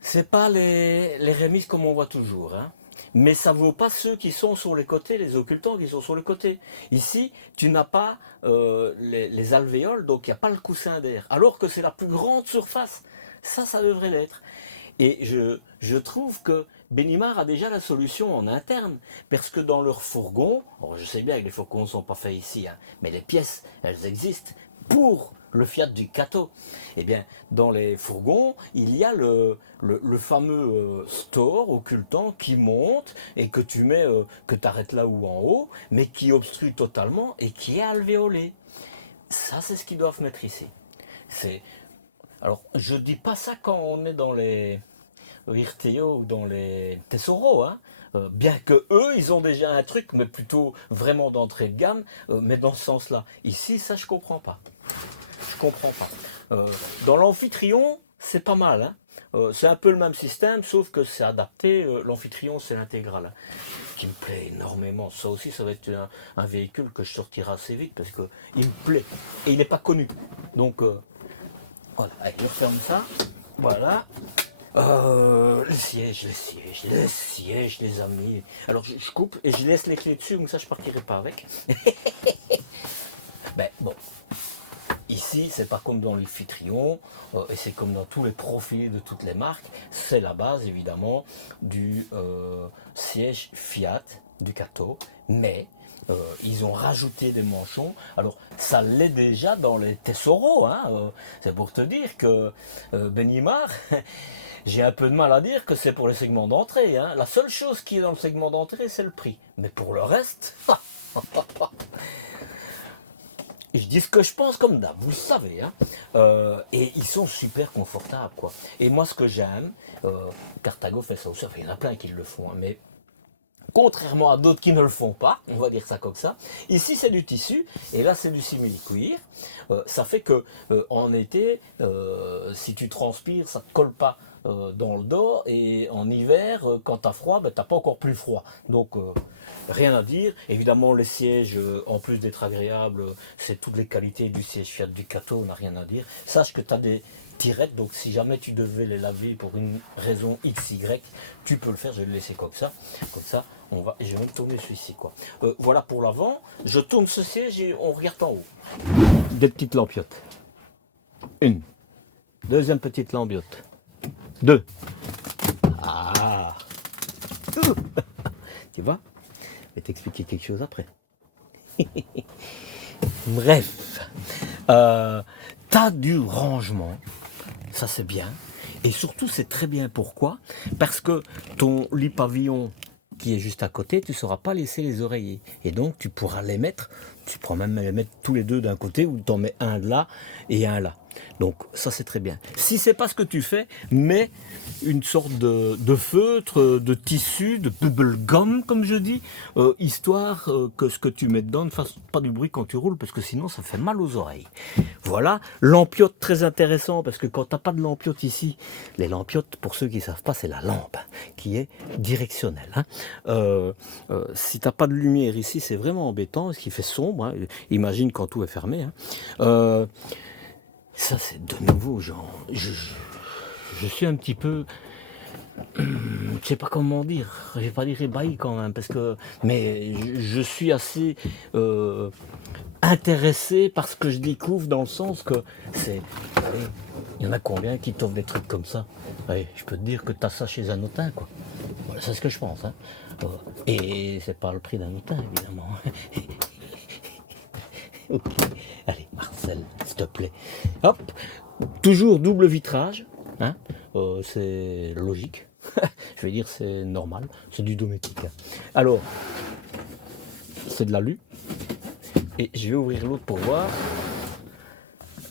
c'est pas les remises comme on voit toujours, hein. Mais ça vaut pas ceux qui sont sur les côtés, les occultants qui sont sur les côtés. Ici, tu n'as pas les alvéoles, donc il n'y a pas le coussin d'air. Alors que c'est la plus grande surface. Ça devrait l'être. Et je trouve que Benimar a déjà la solution en interne, parce que dans leur fourgon, alors je sais bien que les fourgons ne sont pas faits ici, hein, mais les pièces, elles existent pour le Fiat Ducato. Eh bien, dans les fourgons, il y a le fameux store occultant qui monte et que tu mets, que tu arrêtes là ou en haut, mais qui obstrue totalement et qui est alvéolé. Ça, c'est ce qu'ils doivent mettre ici. Alors, je dis pas ça quand on est dans les Irteo ou dans les Tesoro, hein. Bien que eux, ils ont déjà un truc, mais plutôt vraiment d'entrée de gamme, mais dans ce sens-là. Ici, ça, je comprends pas. Je comprends pas. Dans l'Amphitryon, c'est pas mal, hein. C'est un peu le même système, sauf que c'est adapté. L'Amphitryon, c'est l'intégrale, hein, qui me plaît énormément. Ça aussi, ça va être un véhicule que je sortirai assez vite, parce qu'il me plaît. Et il n'est pas connu. Donc, voilà. Allez, je ferme ça. Voilà. Les sièges, les amis. Alors je coupe et je laisse les clés dessus, comme ça je partirai pas avec. Ben bon, ici c'est pas comme dans l'Amphitryon, et c'est comme dans tous les profils de toutes les marques, c'est la base évidemment du siège Fiat Ducato, mais ils ont rajouté des manchons. Alors ça l'est déjà dans les Tesoro, hein, c'est pour te dire que Benimar, j'ai un peu de mal à dire que c'est pour les segments d'entrée, hein. La seule chose qui est dans le segment d'entrée, c'est le prix. Mais pour le reste, je dis ce que je pense comme d'hab, vous le savez, hein. Et ils sont super confortables, quoi. Et moi, ce que j'aime, Carthago fait ça aussi, enfin, il y en a plein qui le font, hein, mais contrairement à d'autres qui ne le font pas, on va dire ça comme ça, ici c'est du tissu, et là c'est du simili-cuir. Ça fait que en été, si tu transpires, ça ne te colle pas dans le dos, et en hiver, quand tu as froid, ben, tu n'as pas encore plus froid. Donc rien à dire. Évidemment les sièges, en plus d'être agréables, c'est toutes les qualités du siège Fiat Ducato, on n'a rien à dire. Sache que tu as des tirettes, donc si jamais tu devais les laver pour une raison XY, tu peux le faire. Je vais le laisser comme ça, et je vais même tourner celui-ci, quoi. Voilà pour l'avant, je tourne ce siège et on regarde en haut. Des petites lampiottes, une, deuxième petite lampiote, deux, ah tu vois, je vais t'expliquer quelque chose après. Bref, t'as du rangement, ça c'est bien, et surtout c'est très bien. Pourquoi? Parce que ton lit pavillon qui est juste à côté, tu ne sauras pas laisser les oreillers, et donc tu pourras les mettre, tu pourras même les mettre tous les deux d'un côté, ou tu en mets un là et un là. Donc ça c'est très bien. Si c'est pas ce que tu fais, mets une sorte de feutre, de tissu, de bubble gum comme je dis, histoire que ce que tu mets dedans ne fasse pas du bruit quand tu roules, parce que sinon ça fait mal aux oreilles. Voilà, lampiote très intéressant, parce que quand tu n'as pas de lampiote ici, les lampiotes, pour ceux qui ne savent pas, c'est la lampe qui est directionnelle, hein. Si tu n'as pas de lumière ici, c'est vraiment embêtant, ce qui fait sombre, hein. Imagine quand tout est fermé, hein. Ça c'est de nouveau, genre, je suis un petit peu, je sais pas comment dire, je vais pas dire ébahi quand même, parce que, mais je suis assez intéressé par ce que je découvre, dans le sens que c'est, allez, Il y en a combien qui t'offrent des trucs comme ça? Ouais, je peux te dire que tu as ça chez un notin, quoi. Voilà, c'est ce que je pense. Hein. Et c'est pas le prix d'un notin, évidemment. Ok. Allez, Marcel, s'il te plaît. Hop, toujours double vitrage. Hein. C'est logique. Je vais dire c'est normal. C'est du domotique. Hein. Alors, c'est de l'alu. Et je vais ouvrir l'autre pour voir.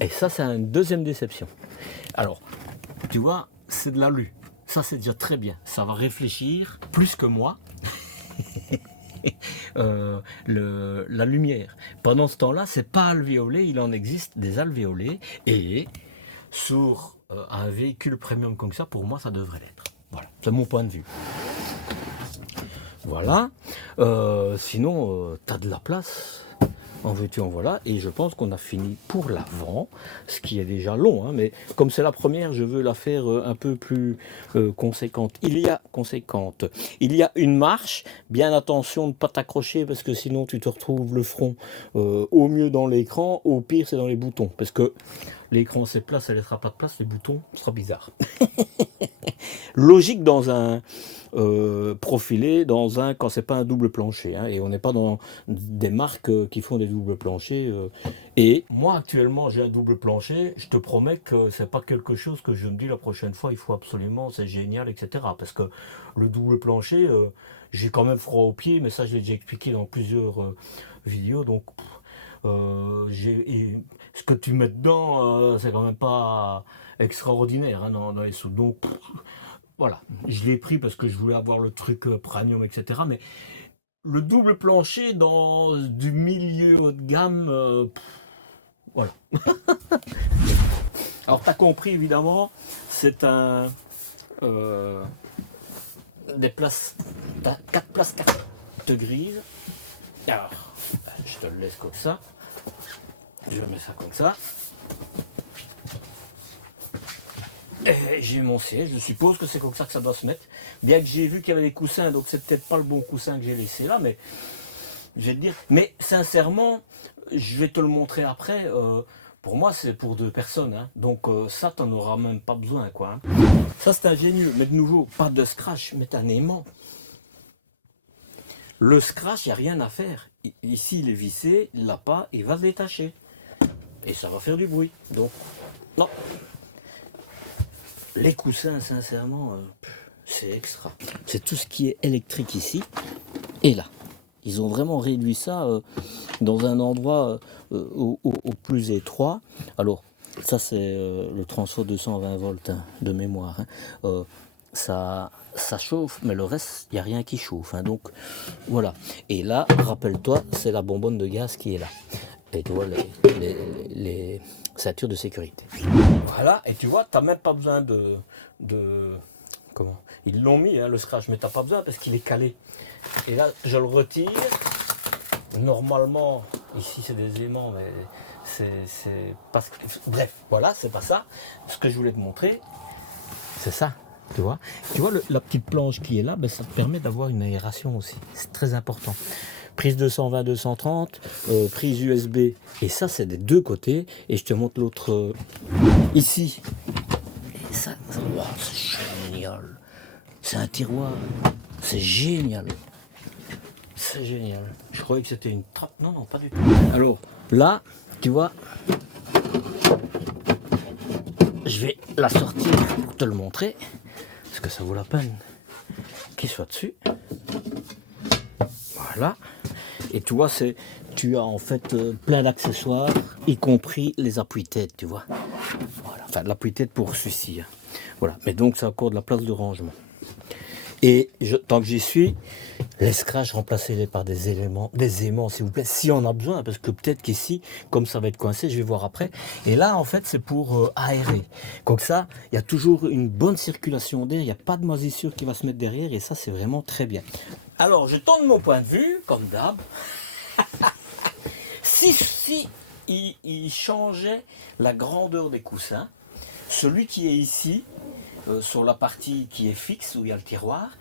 Et ça, c'est une deuxième déception. Alors, tu vois, c'est de l'alu. Ça, c'est déjà très bien. Ça va réfléchir plus que moi. La lumière. Pendant ce temps-là, c'est pas alvéolé, il en existe des alvéolés. Et sur un véhicule premium comme ça, pour moi, ça devrait l'être. Voilà, c'est mon point de vue. Voilà. Sinon, tu as de la place. En veux-tu, en voilà, et je pense qu'on a fini pour l'avant, ce qui est déjà long, hein, mais comme c'est la première, je veux la faire un peu plus conséquente. Il y a une marche, bien attention de ne pas t'accrocher, parce que sinon tu te retrouves le front au mieux dans l'écran, au pire c'est dans les boutons, parce que l'écran c'est plat, ça ne laissera pas de place, les boutons, ce sera bizarre. Logique dans un profilé, quand c'est pas un double plancher, hein, et on n'est pas dans des marques qui font des doubles planchers. Et moi actuellement j'ai un double plancher, je te promets que c'est pas quelque chose que je me dis la prochaine fois, il faut absolument, c'est génial, etc. Parce que le double plancher, j'ai quand même froid aux pieds, mais ça je l'ai déjà expliqué dans plusieurs vidéos, donc ce que tu mets dedans, c'est quand même pas extraordinaire hein, dans les sous. Donc voilà, je l'ai pris parce que je voulais avoir le truc premium, etc. Mais le double plancher dans du milieu haut de gamme, voilà. Alors tu as compris évidemment, c'est un des places, 4 places 4 grises. Alors, je te le laisse comme ça. Je mets ça comme ça. Et j'ai mon siège, je suppose que c'est comme ça que ça doit se mettre. Bien que j'ai vu qu'il y avait des coussins, donc c'est peut-être pas le bon coussin que j'ai laissé là, mais je vais te dire. Mais sincèrement, je vais te le montrer après. Pour moi, c'est pour 2 personnes. Hein. Donc ça, t'en auras même pas besoin, quoi. Hein. Ça, c'est ingénieux. Mais de nouveau, pas de scratch, mais un aimant. Le scratch, il n'y a rien à faire. Ici, il est vissé, il l'a pas, il va se détacher. Et ça va faire du bruit. Donc, non. Les coussins, sincèrement, c'est extra. C'est tout ce qui est électrique ici et là. Ils ont vraiment réduit ça dans un endroit au plus étroit. Alors, ça c'est le transfo 220 volts hein, de mémoire. Hein. Ça chauffe, mais le reste, il n'y a rien qui chauffe. Hein, donc, voilà. Et là, rappelle-toi, c'est la bonbonne de gaz qui est là. Et tu vois les ceintures de sécurité. Voilà, et tu vois, tu n'as même pas besoin de comment ils l'ont mis, hein, le scratch, mais tu n'as pas besoin parce qu'il est calé. Et là, je le retire. Normalement, ici, c'est des aimants, mais c'est pas... Bref, voilà, c'est pas ça. Ce que je voulais te montrer, c'est ça. Tu vois la petite planche qui est là, ben, ça te permet d'avoir une aération aussi. C'est très important. Prise 220-230, prise USB. Et ça, c'est des 2 côtés. Et je te montre l'autre ici. Et ça wow, c'est génial. C'est un tiroir. C'est génial. C'est génial. Je croyais que c'était une trappe. Non, non, pas du tout. Alors, là, tu vois, je vais la sortir pour te le montrer. Parce que ça vaut la peine qu'il soit dessus. Voilà. Et tu vois, tu as en fait plein d'accessoires, y compris les appuis-têtes, tu vois. Voilà. Enfin, l'appui-tête pour celui-ci. Hein. Voilà. Mais donc, c'est encore de la place de rangement. Et tant que j'y suis, les scratchs, remplacez-les par des aimants, s'il vous plaît, si on a besoin, parce que peut-être qu'ici, comme ça va être coincé, je vais voir après. Et là, en fait, c'est pour aérer. Comme ça, il y a toujours une bonne circulation d'air, il n'y a pas de moisissure qui va se mettre derrière, et ça, c'est vraiment très bien. Alors, je tourne mon point de vue, comme d'hab. si il changeait la grandeur des coussins, celui qui est ici, sur la partie qui est fixe, où il y a le tiroir,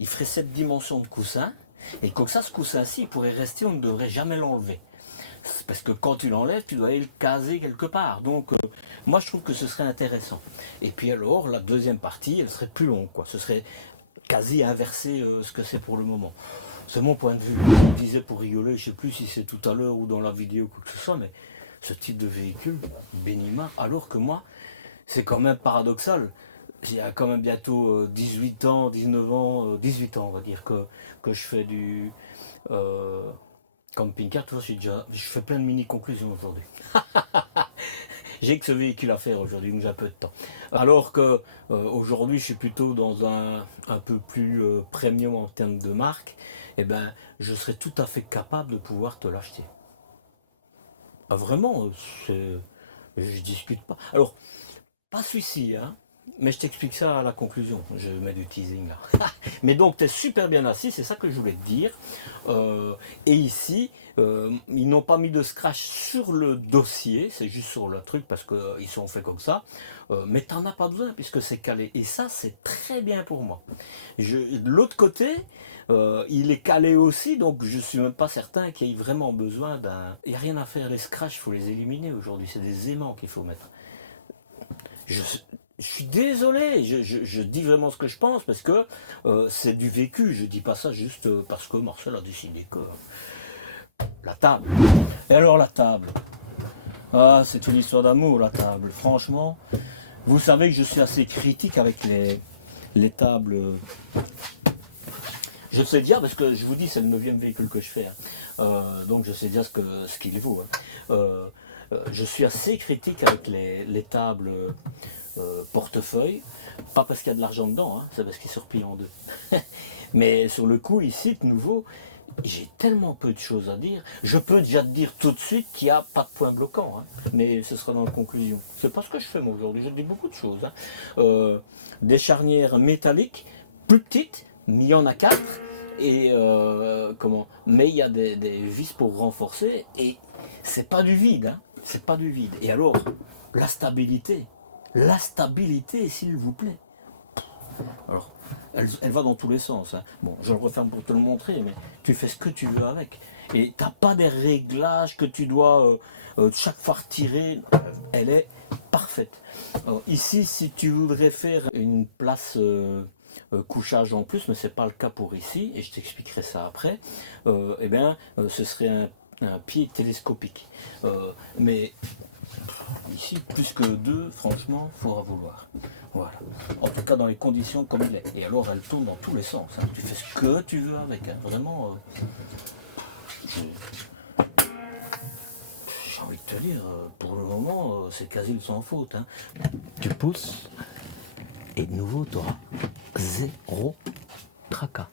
il ferait cette dimension de coussin, et comme ça, ce coussin-ci, il pourrait rester, on ne devrait jamais l'enlever. Parce que quand tu l'enlèves, tu dois aller le caser quelque part. Donc, moi, je trouve que ce serait intéressant. Et puis alors, la deuxième partie, elle serait plus longue, quoi. Ce serait quasi inverser ce que c'est pour le moment. C'est mon point de vue. Je me disais pour rigoler, je ne sais plus si c'est tout à l'heure ou dans la vidéo ou quoi que ce soit, mais ce type de véhicule, Benimar, alors que moi, c'est quand même paradoxal. Il y a quand même bientôt 18 ans, 19 ans, 18 ans on va dire, que je fais du camping-car. Tout ça, je fais plein de mini-conclusions aujourd'hui. J'ai que ce véhicule à faire aujourd'hui, donc j'ai un peu de temps. Alors que aujourd'hui, je suis plutôt dans un peu plus premium en termes de marque, eh ben, je serais tout à fait capable de pouvoir te l'acheter. Ah, vraiment, je discute pas. Alors, pas celui-ci, hein, mais je t'explique ça à la conclusion. Je mets du teasing là. Mais donc, tu es super bien assis, c'est ça que je voulais te dire. Et ici, ils n'ont pas mis de scratch sur le dossier, c'est juste sur le truc parce qu'ils sont faits comme ça. Mais tu n'en as pas besoin puisque c'est calé. Et ça, c'est très bien pour moi. De l'autre côté, il est calé aussi, donc je ne suis même pas certain qu'il y ait vraiment besoin d'un... Il n'y a rien à faire, les scratchs, il faut les éliminer aujourd'hui. C'est des aimants qu'il faut mettre. Je suis désolé, je dis vraiment ce que je pense parce que c'est du vécu. Je dis pas ça juste parce que Marcel a décidé que la table. Et alors la table, ah, c'est une histoire d'amour la table. Franchement, vous savez que je suis assez critique avec les tables. Je sais dire parce que je vous dis c'est le 9e véhicule que je fais, hein. Donc je sais dire ce qu'il vaut. Hein. Je suis assez critique avec les tables. Portefeuille, pas parce qu'il y a de l'argent dedans, hein, c'est parce qu'il se replie en deux. Mais sur le coup, ici, de nouveau, j'ai tellement peu de choses à dire. Je peux déjà te dire tout de suite qu'il n'y a pas de point bloquant, hein, mais ce sera dans la conclusion. C'est pas ce que je fais moi aujourd'hui, je dis beaucoup de choses. Hein. Des charnières métalliques, plus petites, mais il y en a 4, et mais il y a des vis pour renforcer, et c'est pas du vide, hein, c'est pas du vide. Et alors, la stabilité, s'il vous plaît. Alors, elle va dans tous les sens. Hein. Bon, je le referme pour te le montrer, mais tu fais ce que tu veux avec. Et tu n'as pas des réglages que tu dois chaque fois retirer. Elle est parfaite. Alors, ici, si tu voudrais faire une place couchage en plus, mais ce n'est pas le cas pour ici, et je t'expliquerai ça après, eh bien, ce serait un pied télescopique. Mais ici, plus que 2, franchement, il faudra vouloir. Voilà. En tout cas, dans les conditions comme il est. Et alors, elle tourne dans tous les sens. Hein. Tu fais ce que tu veux avec. Hein. Vraiment, j'ai envie de te dire, pour le moment, c'est quasi le sans faute. Hein. Tu pousses, et de nouveau, tu auras 0 tracas.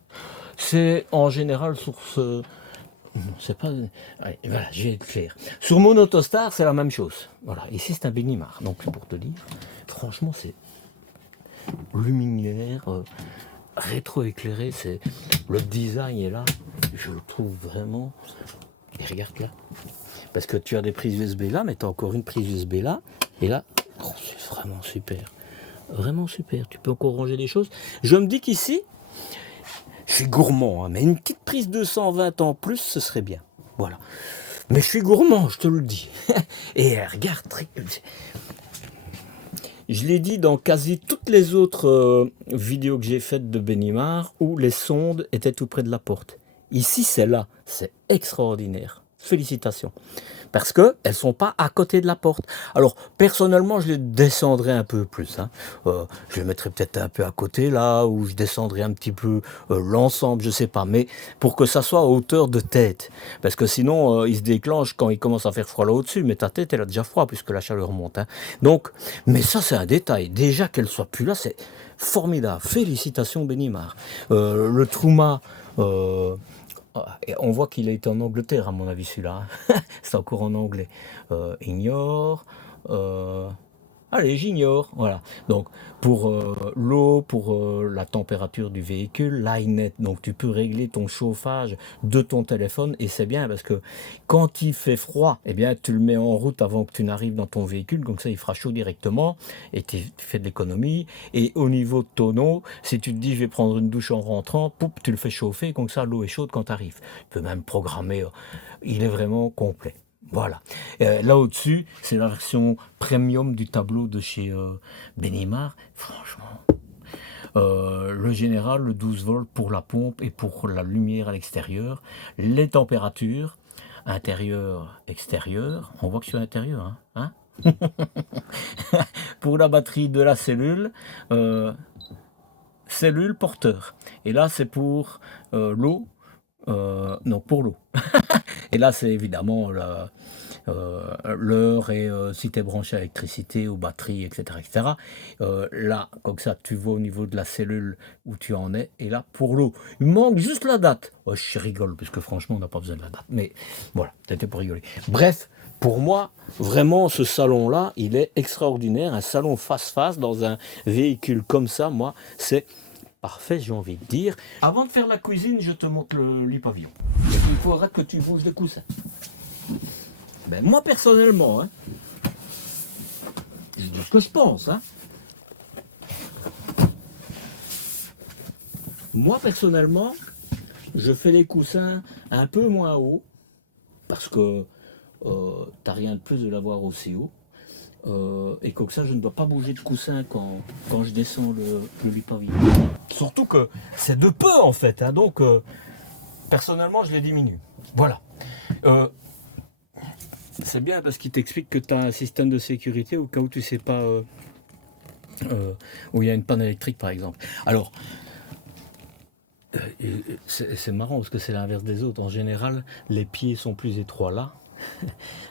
C'est en général sur ce... Non, c'est pas... Allez, voilà, je vais être clair. Sur mon Autostar, c'est la même chose. Voilà, ici c'est un Benimar. Donc pour te dire, franchement, c'est luminaire, rétro-éclairé. C'est le design est là. Je le trouve vraiment. Et regarde là, parce que tu as des prises USB là, mais tu as encore une prise USB là. Et là, oh, c'est vraiment super, vraiment super. Tu peux encore ranger des choses. Je me dis qu'ici. Je suis gourmand, hein, mais une petite prise de 120 en plus, ce serait bien. Voilà. Mais je suis gourmand, je te le dis. Et regarde, je l'ai dit dans quasi toutes les autres vidéos que j'ai faites de Benimar, où les sondes étaient tout près de la porte. Ici, c'est là. C'est extraordinaire. Félicitations. Parce qu'elles ne sont pas à côté de la porte. Alors, personnellement, je les descendrai un peu plus. Hein. Je les mettrai peut-être un peu à côté, là, ou je descendrai un petit peu l'ensemble, je ne sais pas. Mais pour que ça soit à hauteur de tête. Parce que sinon, il se déclenche quand il commence à faire froid là au-dessus. Mais ta tête, elle a déjà froid, puisque la chaleur monte. Hein. Donc, mais ça, c'est un détail. Déjà qu'elle ne soit plus là, c'est formidable. Félicitations, Benimar. Le Truma... on voit qu'il a été en Angleterre, à mon avis, celui-là. Hein. C'est encore en anglais. Ignore. Allez, j'ignore. Voilà. Donc, pour l'eau, pour la température du véhicule, l'INET. Donc, tu peux régler ton chauffage de ton téléphone. Et c'est bien parce que quand il fait froid, eh bien, tu le mets en route avant que tu n'arrives dans ton véhicule. Donc, ça, il fera chaud directement. Et tu fais de l'économie. Et au niveau de ton eau, si tu te dis, je vais prendre une douche en rentrant, poup, tu le fais chauffer. Comme ça, l'eau est chaude quand tu arrives. Tu peux même programmer. Il est vraiment complet. Voilà. Là au-dessus, c'est la version premium du tableau de chez Benimar. Franchement, le général, le 12 volts pour la pompe et pour la lumière à l'extérieur. Les températures, intérieur, extérieur. On voit que c'est à l'intérieur, hein, pour la batterie de la cellule, cellule porteur. Et là, c'est pour l'eau. Non, pour l'eau. Et là, c'est évidemment l'heure et si tu es branché à l'électricité, aux batteries, etc. etc. Là, comme ça, tu vois au niveau de la cellule où tu en es. Et là, pour l'eau, il manque juste la date. Oh, je rigole, parce que franchement, on n'a pas besoin de la date. Mais voilà, c'était pour rigoler. Bref, pour moi, vraiment, ce salon-là, il est extraordinaire. Un salon face-face dans un véhicule comme ça, moi, c'est parfait, j'ai envie de dire. Avant de faire la cuisine, je te montre le lit pavillon. Il faudra que tu bouges les coussins. Ben, moi, personnellement, hein, je dis ce que je pense. Hein. Moi, personnellement, je fais les coussins un peu moins haut, parce que t'as rien de plus de l'avoir aussi haut. Et comme ça, je ne dois pas bouger de coussin quand je descends le lit pavillon. Surtout que c'est de peu en fait, hein, donc personnellement, je les diminue. Voilà. C'est bien parce qu'il t'explique que tu as un système de sécurité au cas où tu ne sais pas où il y a une panne électrique par exemple. Alors, c'est marrant parce que c'est l'inverse des autres. En général, les pieds sont plus étroits là.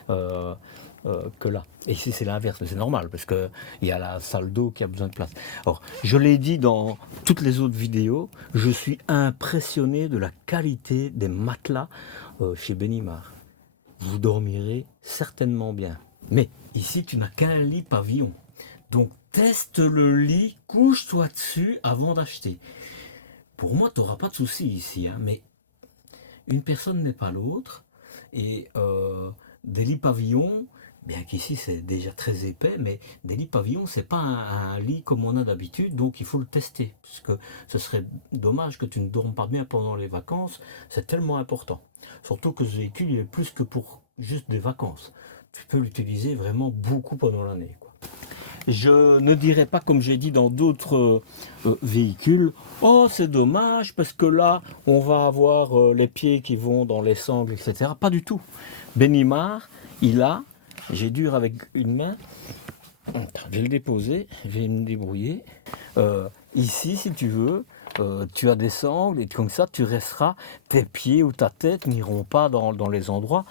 Que là. Et ici c'est l'inverse, mais c'est normal parce qu'il y a la salle d'eau qui a besoin de place. Alors, je l'ai dit dans toutes les autres vidéos, je suis impressionné de la qualité des matelas chez Benimar. Vous dormirez certainement bien. Mais ici, tu n'as qu'un lit pavillon. Donc, teste le lit, couche-toi dessus avant d'acheter. Pour moi, tu n'auras pas de souci ici, hein, mais une personne n'est pas l'autre. Et des lits pavillons, bien qu'ici c'est déjà très épais, mais des lits pavillons, c'est pas un lit comme on a d'habitude, donc il faut le tester. Parce que ce serait dommage que tu ne dormes pas bien pendant les vacances, c'est tellement important. Surtout que ce véhicule, il est plus que pour juste des vacances. Tu peux l'utiliser vraiment beaucoup pendant l'année, quoi. Je ne dirais pas, comme j'ai dit dans d'autres véhicules, oh c'est dommage parce que là on va avoir les pieds qui vont dans les sangles, etc. Pas du tout. Benimar, il a, j'ai dur avec une main, je vais le déposer, je vais me débrouiller. Ici, si tu veux, tu as des sangles et comme ça tu resteras, tes pieds ou ta tête n'iront pas dans les endroits.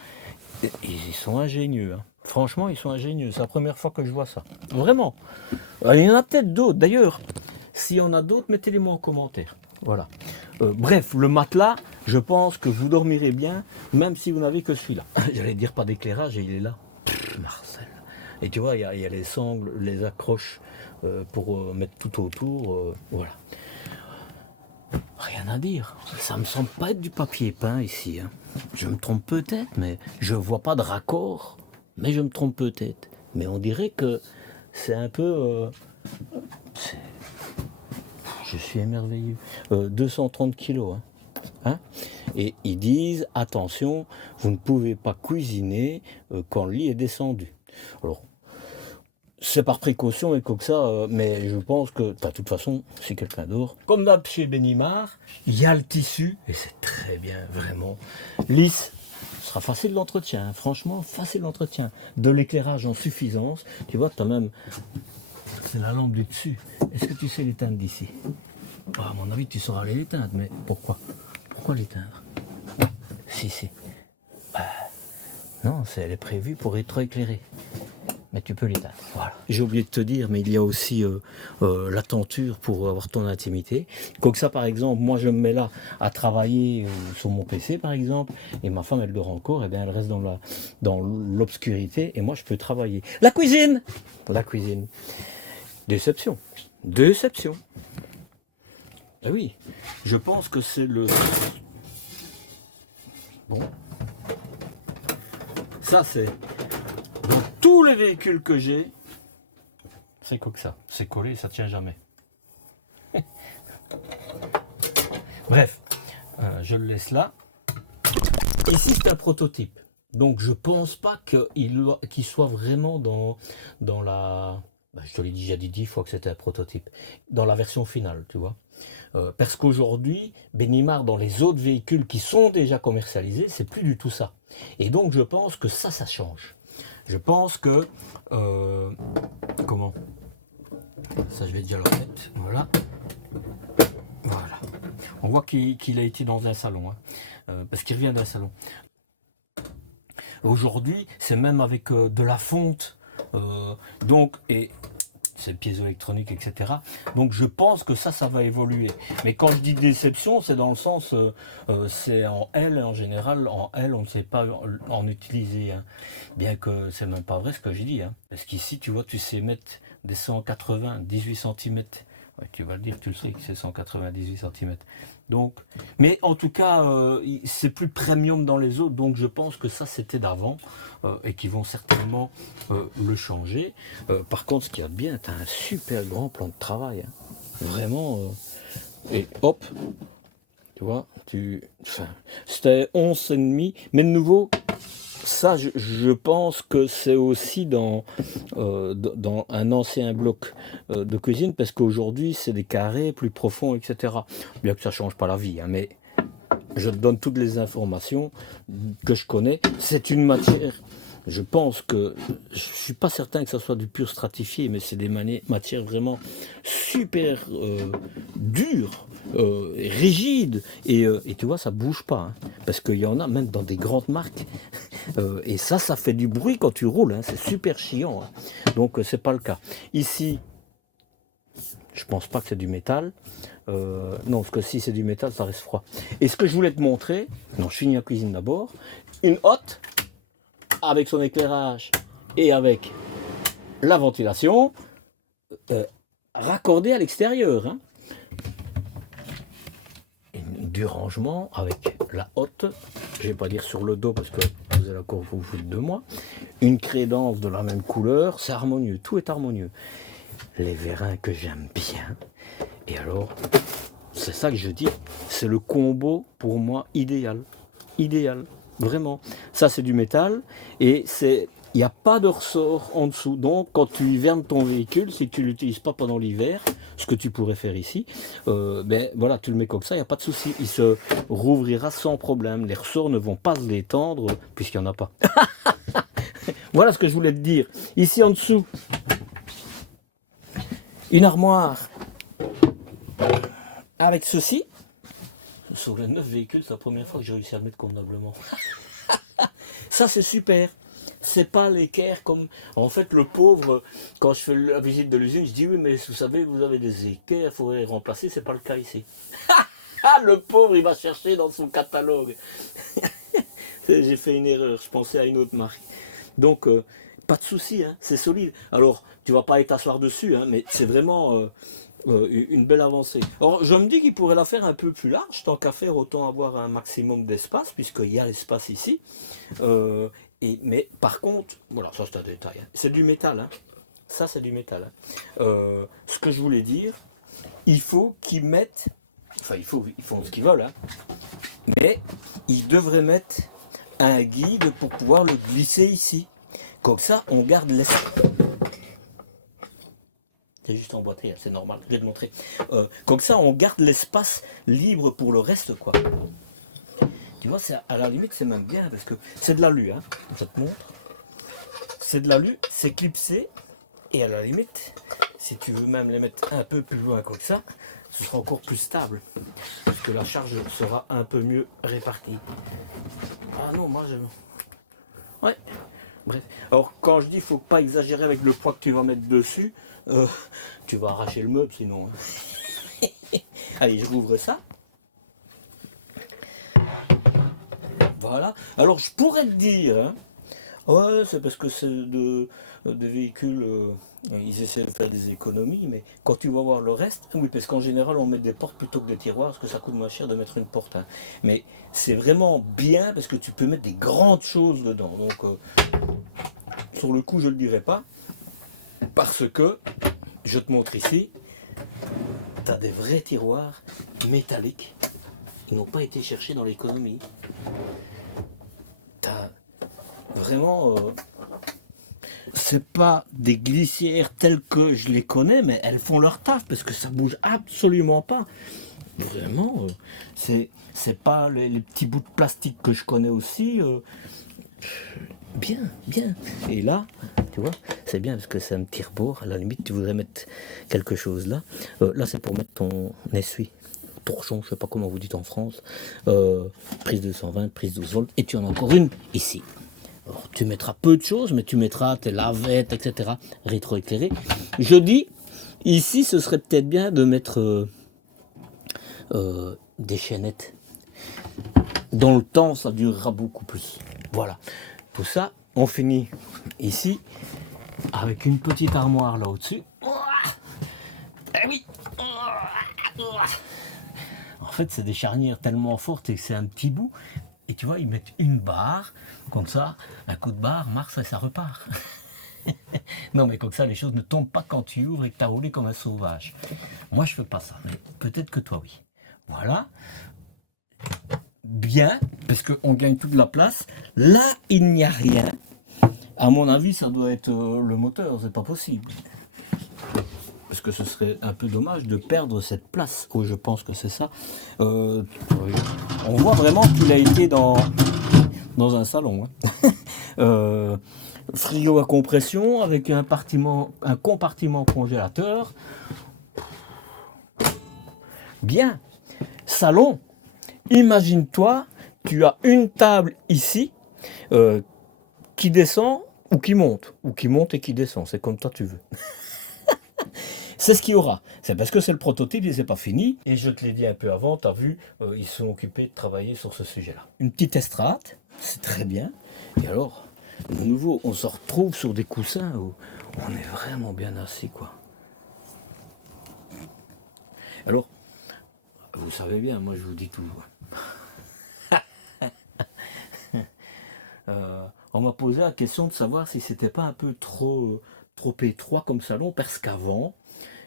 Et ils sont ingénieux, hein. Franchement, ils sont ingénieux. C'est la première fois que je vois ça. Vraiment. Il y en a peut-être d'autres. D'ailleurs, s'il y en a d'autres, mettez-les-moi en commentaire. Voilà. Bref, le matelas, je pense que vous dormirez bien, même si vous n'avez que celui-là. J'allais dire pas d'éclairage, et il est là. Marcel. Et tu vois, il y a les sangles, les accroches pour mettre tout autour. Voilà. Rien à dire. Ça me semble pas être du papier peint ici, hein. Je me trompe peut-être, mais je vois pas de raccord. Mais je me trompe peut-être. Mais on dirait que c'est un peu... je suis émerveillé. 230 kilos. Hein. Et ils disent, attention, vous ne pouvez pas cuisiner quand le lit est descendu. Alors, c'est par précaution et comme ça, mais je pense que, de toute façon, si quelqu'un dort, comme d'hab chez Benimar, il y a le tissu, et c'est très bien, vraiment, lisse. Ce sera facile d'entretien, hein. Franchement, facile d'entretien. De l'éclairage en suffisance. Tu vois, tu as même... C'est la lampe du dessus. Est-ce que tu sais l'éteindre d'ici? À mon avis, tu sauras aller l'éteindre, mais pourquoi? Pourquoi l'éteindre? Si. Non, elle est prévue pour être éclairée. Mais tu peux l'éteindre. Voilà. J'ai oublié de te dire, mais il y a aussi la tenture pour avoir ton intimité. Comme ça, par exemple, moi je me mets là à travailler sur mon PC, par exemple, et ma femme elle dort encore, et bien elle reste dans l'obscurité, et moi je peux travailler. La cuisine. Déception. Eh oui, je pense que c'est le... Bon. Ça c'est... Dans tous les véhicules que j'ai, c'est comme ça. C'est collé, ça tient jamais. Bref, je le laisse là. Ici, c'est un prototype. Donc je pense pas qu'il soit vraiment dans la... Je te l'ai déjà dit 10 fois que c'était un prototype. Dans la version finale, tu vois. Parce qu'aujourd'hui, Benimar, dans les autres véhicules qui sont déjà commercialisés, c'est plus du tout ça. Et donc je pense que ça change. Je pense que... comment? Ça, je vais déjà le remettre. Voilà. Voilà. On voit qu'il a été dans un salon. Hein, parce qu'il revient d'un salon. Aujourd'hui, c'est même avec de la fonte. Donc, et c'est piézoélectronique, etc. Donc je pense que ça va évoluer. Mais quand je dis déception, c'est dans le sens, c'est en L, en général, en L, on ne sait pas en utiliser. Hein. Bien que c'est même pas vrai ce que j'ai dit. Hein. Parce qu'ici, tu vois, tu sais mettre des 180, 18 cm. Ouais, tu vas le dire, tu le sais que c'est 198 cm. Donc, mais en tout cas, c'est plus premium dans les autres, donc je pense que ça c'était d'avant et qu'ils vont certainement le changer. Par contre, ce qu'il y a de bien, tu as un super grand plan de travail. Hein. Vraiment. Et hop, tu vois, c'était 11,5, mais de nouveau. Ça, je pense que c'est aussi dans un ancien bloc de cuisine, parce qu'aujourd'hui, c'est des carrés plus profonds, etc. Bien que ça ne change pas la vie, hein, mais je te donne toutes les informations que je connais. C'est une matière, je pense que, je ne suis pas certain que ça soit du pur stratifié, mais c'est des matières vraiment super dures, rigides, et tu vois, ça ne bouge pas, hein, parce qu'il y en a même dans des grandes marques. Et ça fait du bruit quand tu roules, hein, c'est super chiant. Hein. Donc c'est pas le cas. Ici, je pense pas que c'est du métal. Non, parce que si c'est du métal, ça reste froid. Et ce que je voulais te montrer, non, je finis la cuisine d'abord, une hotte avec son éclairage et avec la ventilation raccordée à l'extérieur. Hein. Du rangement avec la hotte, je vais pas dire sur le dos parce que vous allez encore vous foutre de moi, une crédence de la même couleur, c'est harmonieux, tout est harmonieux. Les vérins que j'aime bien, et alors, c'est ça que je dis, c'est le combo pour moi idéal, vraiment. Ça c'est du métal, et il n'y a pas de ressort en dessous, donc quand tu hivernes ton véhicule, si tu ne l'utilises pas pendant l'hiver, ce que tu pourrais faire ici, ben voilà, tu le mets comme ça, il n'y a pas de souci, il se rouvrira sans problème, les ressorts ne vont pas se détendre puisqu'il n'y en a pas. Voilà ce que je voulais te dire. Ici en dessous, une armoire avec ceci. Sur les 9 véhicules, c'est la première fois que j'ai réussi à le mettre convenablement. Ça c'est super. C'est pas l'équerre comme... En fait, le pauvre, quand je fais la visite de l'usine, je dis oui, mais vous savez, vous avez des équerres, il faudrait les remplacer, c'est pas le cas ici. Le pauvre, il va chercher dans son catalogue. J'ai fait une erreur, je pensais à une autre marque. Donc, pas de souci, hein, c'est solide. Alors, tu vas pas aller t'asseoir dessus, hein, mais c'est vraiment une belle avancée. Alors, je me dis qu'il pourrait la faire un peu plus large, tant qu'à faire, autant avoir un maximum d'espace, puisqu'il y a l'espace ici. Mais par contre, voilà, ça c'est un détail, hein. C'est du métal, hein. Ça c'est du métal. Hein. Ce que je voulais dire, il faut qu'ils mettent, enfin ils font ce qu'ils veulent, hein. Mais ils devraient mettre un guide pour pouvoir le glisser ici. Comme ça, on garde l'espace. C'est juste emboîté, hein, c'est normal, je vais te montrer. Comme ça, on garde l'espace libre pour le reste, quoi. Tu vois, à la limite, c'est même bien parce que c'est de l'alu, hein, je te montre. C'est de l'alu, c'est clipsé, et à la limite, si tu veux même les mettre un peu plus loin comme ça, ce sera encore plus stable, parce que la charge sera un peu mieux répartie. Ah non, moi je... Ouais, bref. Alors quand je dis faut pas exagérer avec le poids que tu vas mettre dessus, tu vas arracher le meuble sinon. Hein. Allez, je rouvre ça. Voilà. Alors je pourrais te dire, hein, ouais, c'est parce que c'est des véhicules, ils essaient de faire des économies, mais quand tu vas voir le reste, oui, parce qu'en général on met des portes plutôt que des tiroirs, parce que ça coûte moins cher de mettre une porte. Hein. Mais c'est vraiment bien parce que tu peux mettre des grandes choses dedans. Donc sur le coup je le dirai pas, parce que je te montre ici, tu as des vrais tiroirs métalliques. Ils n'ont pas été cherchés dans l'économie. vraiment, c'est pas des glissières telles que je les connais, mais elles font leur taf parce que ça bouge absolument pas. Vraiment, c'est pas les petits bouts de plastique que je connais aussi. Bien, bien. Et là, tu vois, c'est bien parce que c'est un petit rebord. À la limite, tu voudrais mettre quelque chose là. Là, c'est pour mettre ton essuie. Torchon, je sais pas comment vous dites en France. Prise 220, prise 12 volts. Et tu en as encore une ici. Alors, tu mettras peu de choses, mais tu mettras tes lavettes, etc. rétroéclairées. Je dis, ici, ce serait peut-être bien de mettre des chaînettes. Dans le temps, ça durera beaucoup plus. Voilà. Tout ça, on finit ici avec une petite armoire là au-dessus. Eh oui. En fait, c'est des charnières tellement fortes et c'est un petit bout. Et tu vois, ils mettent une barre, comme ça, un coup de barre, marche et ça repart. Non, mais comme ça, les choses ne tombent pas quand tu ouvres et que tu as roulé comme un sauvage. Moi, je fais pas ça, mais peut-être que toi, oui. Voilà. Bien, parce qu'on gagne toute la place. Là, il n'y a rien. À mon avis, ça doit être le moteur, c'est pas possible. Parce que ce serait un peu dommage de perdre cette place. Oh, je pense que c'est ça. On voit vraiment qu'il a été dans un salon. Hein. Frigo à compression avec un compartiment congélateur. Bien. Salon. Imagine-toi, tu as une table ici qui descend ou qui monte et qui descend. C'est comme toi tu veux. C'est ce qu'il y aura. C'est parce que c'est le prototype et c'est pas fini. Et je te l'ai dit un peu avant, tu as vu, ils sont occupés de travailler sur ce sujet-là. Une petite estrade, c'est très bien. Et alors, de nouveau, on se retrouve sur des coussins où on est vraiment bien assis, quoi. Alors, vous savez bien, moi je vous dis toujours. On m'a posé la question de savoir si c'était pas un peu trop étroit comme salon, parce qu'avant,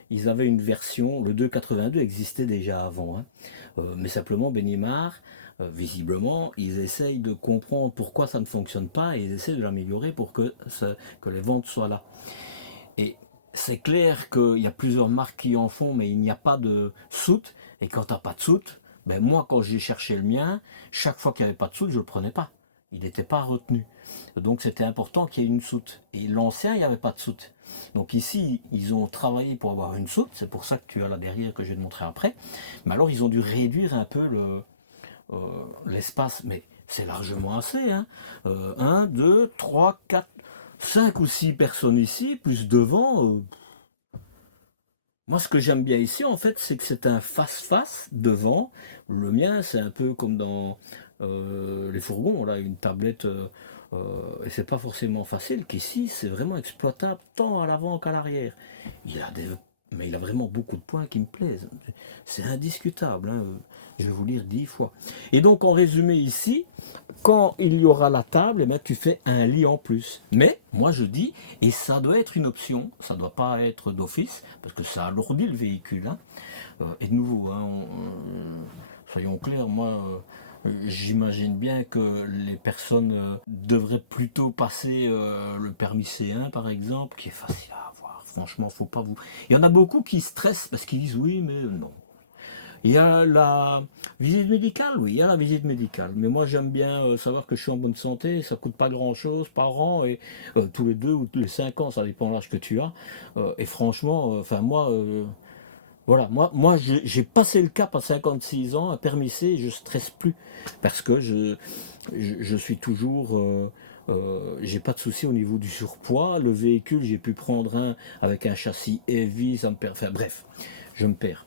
ils avaient une version, le 282 existait déjà avant, hein. Mais simplement Benimar, visiblement, ils essayent de comprendre pourquoi ça ne fonctionne pas et ils essaient de l'améliorer pour que les ventes soient là. Et c'est clair qu'il y a plusieurs marques qui en font, mais il n'y a pas de soute. Et quand tu n'as pas de soute, ben moi, quand j'ai cherché le mien, chaque fois qu'il n'y avait pas de soute, je ne le prenais pas. Il n'était pas retenu. Donc c'était important qu'il y ait une soute. Et l'ancien, il n'y avait pas de soute. Donc ici, ils ont travaillé pour avoir une soute. C'est pour ça que tu as là derrière que je vais te montrer après. Mais alors, ils ont dû réduire un peu l'espace. Mais c'est largement assez. Hein. 1, 2, 3, 4, 5 ou 6 personnes ici, plus devant. Moi, ce que j'aime bien ici, en fait, c'est que c'est un face-face devant. Le mien, c'est un peu comme dans les fourgons, là, une tablette. Et c'est pas forcément facile. Qu'ici, c'est vraiment exploitable tant à l'avant qu'à l'arrière. Mais il a vraiment beaucoup de points qui me plaisent. C'est indiscutable. Hein. Je vais vous lire 10 fois. Et donc, en résumé, ici, quand il y aura la table, eh bien, tu fais un lit en plus. Mais, moi je dis, et ça doit être une option, ça ne doit pas être d'office, parce que ça alourdit le véhicule. Hein. Et de nouveau, hein, soyons clairs, moi, j'imagine bien que les personnes devraient plutôt passer le permis C1, par exemple, qui est facile à avoir. Franchement, faut pas vous... Il y en a beaucoup qui stressent parce qu'ils disent oui, mais non. Il y a la visite médicale, oui, il y a la visite médicale. Mais moi, j'aime bien savoir que je suis en bonne santé, ça coûte pas grand-chose par an, et tous les 2 ou tous les 5 ans, ça dépend de l'âge que tu as. Et franchement, enfin moi, voilà, moi j'ai passé le cap à 56 ans, à permis C, je stresse plus, parce que je suis toujours... j'ai pas de souci au niveau du surpoids. Le véhicule, j'ai pu prendre un avec un châssis heavy, ça me perd. Enfin bref, je me perds.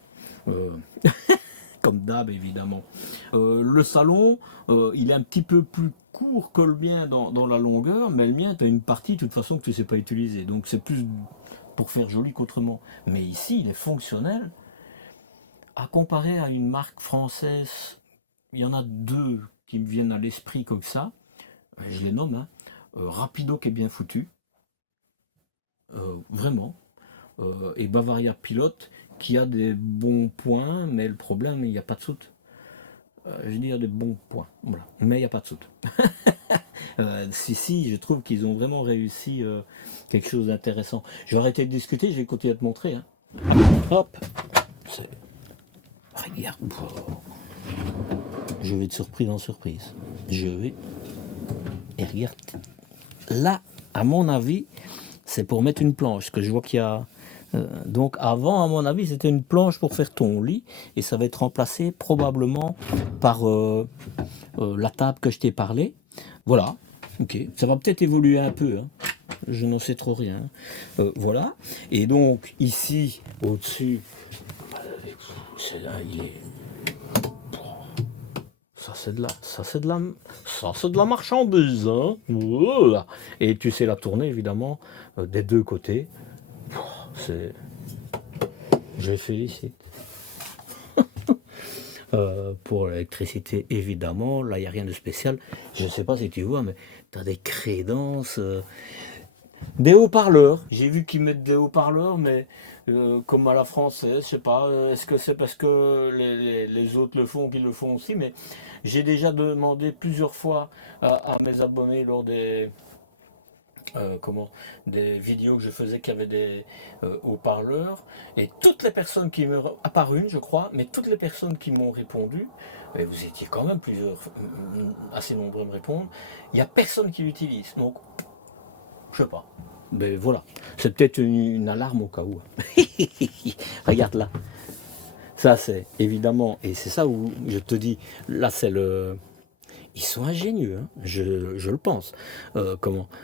Comme d'hab évidemment. Le salon, il est un petit peu plus court que le mien dans la longueur, mais le mien, tu as une partie de toute façon que tu ne sais pas utiliser. Donc c'est plus pour faire joli qu'autrement. Mais ici, il est fonctionnel. À comparer à une marque française, il y en a 2 qui me viennent à l'esprit comme ça. Je les nomme. Hein. Rapido qui est bien foutu. Vraiment. Et Bavaria Pilote qui a des bons points, mais le problème, il n'y a pas de soute. Je dis, il y a des bons points, voilà. Mais il n'y a pas de soute. Si, je trouve qu'ils ont vraiment réussi quelque chose d'intéressant. Je vais arrêter de discuter, je vais continuer à te montrer. Hein. Hop, regarde. Je vais de surprise en surprise. Je vais. Et regarde. Là, à mon avis, c'est pour mettre une planche. Parce que je vois qu'il y a. Donc avant, à mon avis, c'était une planche pour faire ton lit. Et ça va être remplacé probablement par la table que je t'ai parlé. Voilà. Ok. Ça va peut-être évoluer un peu. Hein. Je n'en sais trop rien. Voilà. Et donc, ici, au-dessus, il est. Ça c'est de la marchandise, hein. Voilà. Et tu sais la tourner évidemment des deux côtés. Je félicite. Pour l'électricité évidemment, là il n'y a rien de spécial. Je ne sais pas si tu vois, mais tu as des crédences. Des haut-parleurs. J'ai vu qu'ils mettent des haut-parleurs, mais comme à la française, je sais pas. Est-ce que c'est parce que les autres le font qu'ils le font aussi? Mais j'ai déjà demandé plusieurs fois à mes abonnés lors des vidéos que je faisais qui avaient des haut-parleurs. Et toutes les personnes qui me... À part une, je crois, mais toutes les personnes qui m'ont répondu, et vous étiez quand même assez nombreux à me répondre, il n'y a personne qui l'utilise. Donc, je sais pas. Mais voilà. C'est peut-être une alarme au cas où. Regarde là. Ça, c'est évidemment, et c'est ça où je te dis, là, c'est le... Ils sont ingénieux, hein, je le pense.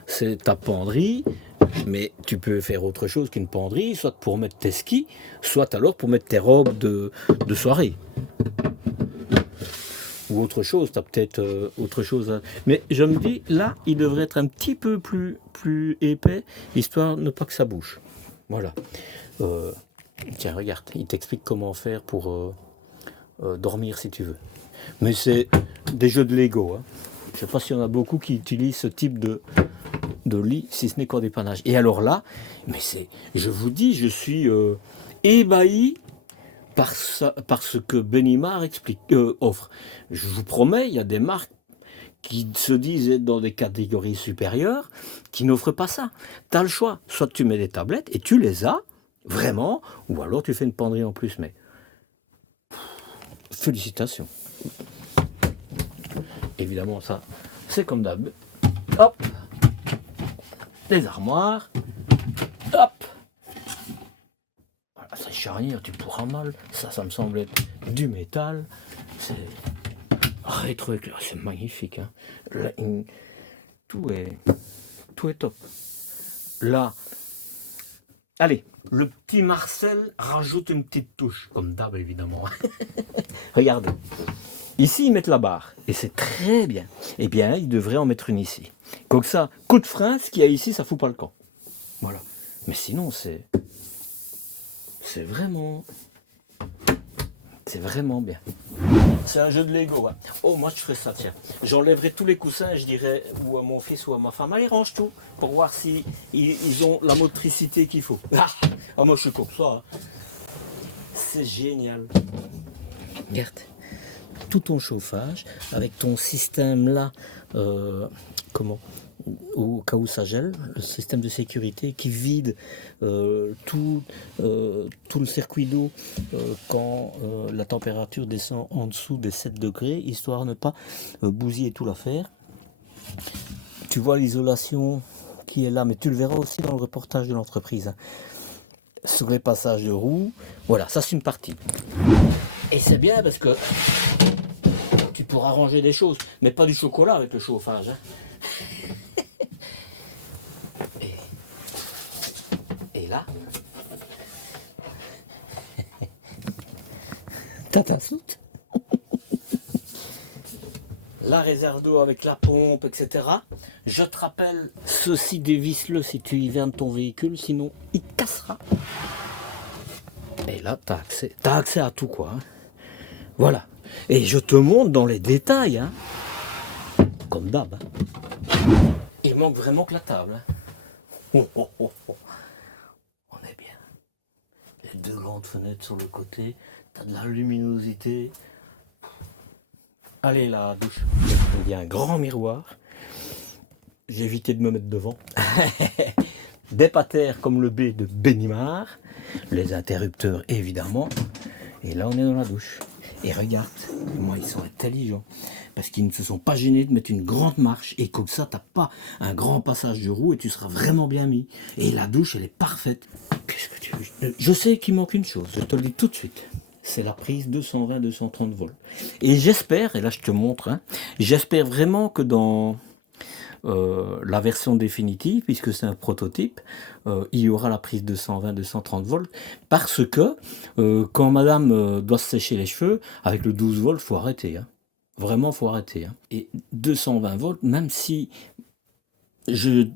C'est ta penderie, mais tu peux faire autre chose qu'une penderie, soit pour mettre tes skis, soit alors pour mettre tes robes de soirée. Ou autre chose, tu as peut-être autre chose. Mais je me dis, là, il devrait être un petit peu plus épais, histoire de ne pas que ça bouge. Voilà. Tiens, regarde, il t'explique comment faire pour dormir si tu veux. Mais c'est des jeux de Lego. Hein. Je ne sais pas s'il y en a beaucoup qui utilisent ce type de lit, si ce n'est qu'en dépannage. Et alors là, je vous dis, je suis ébahi par ce que Benimar offre. Je vous promets, il y a des marques qui se disent être dans des catégories supérieures, qui n'offrent pas ça. Tu as le choix, soit tu mets des tablettes et tu les as, vraiment, ou alors tu fais une penderie en plus, mais félicitations. Évidemment, ça, c'est comme d'hab. Hop, des armoires, hop. Voilà, c'est charnière, tu pourras mal. Ça me semble être du métal. C'est rétroéclairé, c'est magnifique. Hein. Là, tout est top. Là, allez, le petit Marcel rajoute une petite touche, comme d'hab évidemment. Regarde. Ici, ils mettent la barre, et c'est très bien. Eh bien, ils devraient en mettre une ici. Comme ça, coup de frein, ce qu'il y a ici, ça fout pas le camp. Voilà. Mais sinon, c'est vraiment bien. C'est un jeu de Lego. Hein. Oh, moi, je ferais ça, tiens. J'enlèverais tous les coussins et je dirais ou à mon fils ou à ma femme, allez, range tout, pour voir si ils ont la motricité qu'il faut. Ah, moi, je suis comme ça. Hein. C'est génial. Regarde. Tout ton chauffage avec ton système là, au cas où ça gèle, le système de sécurité qui vide tout le circuit d'eau quand la température descend en dessous des 7 degrés, histoire de ne pas bousiller tout l'affaire. Tu vois l'isolation qui est là, mais tu le verras aussi dans le reportage de l'entreprise. Hein. Sur les passages de roues, voilà, ça c'est une partie. Et c'est bien parce que tu pourras ranger des choses, mais pas du chocolat avec le chauffage. Hein. Et là, t'as ta soute. La réserve d'eau avec la pompe, etc. Je te rappelle, ceci dévisse-le si tu hivernes ton véhicule, sinon il cassera. Et là, t'as accès à tout, quoi. Hein. Voilà. Et je te montre dans les détails, hein. Comme d'hab. Hein. Il manque vraiment que la table. Hein. Oh. On est bien. Les deux grandes fenêtres sur le côté. T'as de la luminosité. Allez, la douche. Il y a un grand miroir. j'ai évité de me mettre devant. Des patères comme le B de Benimar, les interrupteurs évidemment, et là on est dans la douche. Et regarde, moi ils sont intelligents, parce qu'ils ne se sont pas gênés de mettre une grande marche, et comme ça t'as pas un grand passage de roue et tu seras vraiment bien mis. Et la douche elle est parfaite. Qu'est-ce que tu veux? Je sais qu'il manque une chose, je te le dis tout de suite. C'est la prise 220-230 volts. Et j'espère, et là je te montre, hein, j'espère vraiment que dans la version définitive, puisque c'est un prototype, il y aura la prise 220-230 volts, parce que quand madame doit se sécher les cheveux, avec le 12 volts, faut arrêter. Hein. Vraiment, faut arrêter. Hein. Et 220 volts, même si... J'ai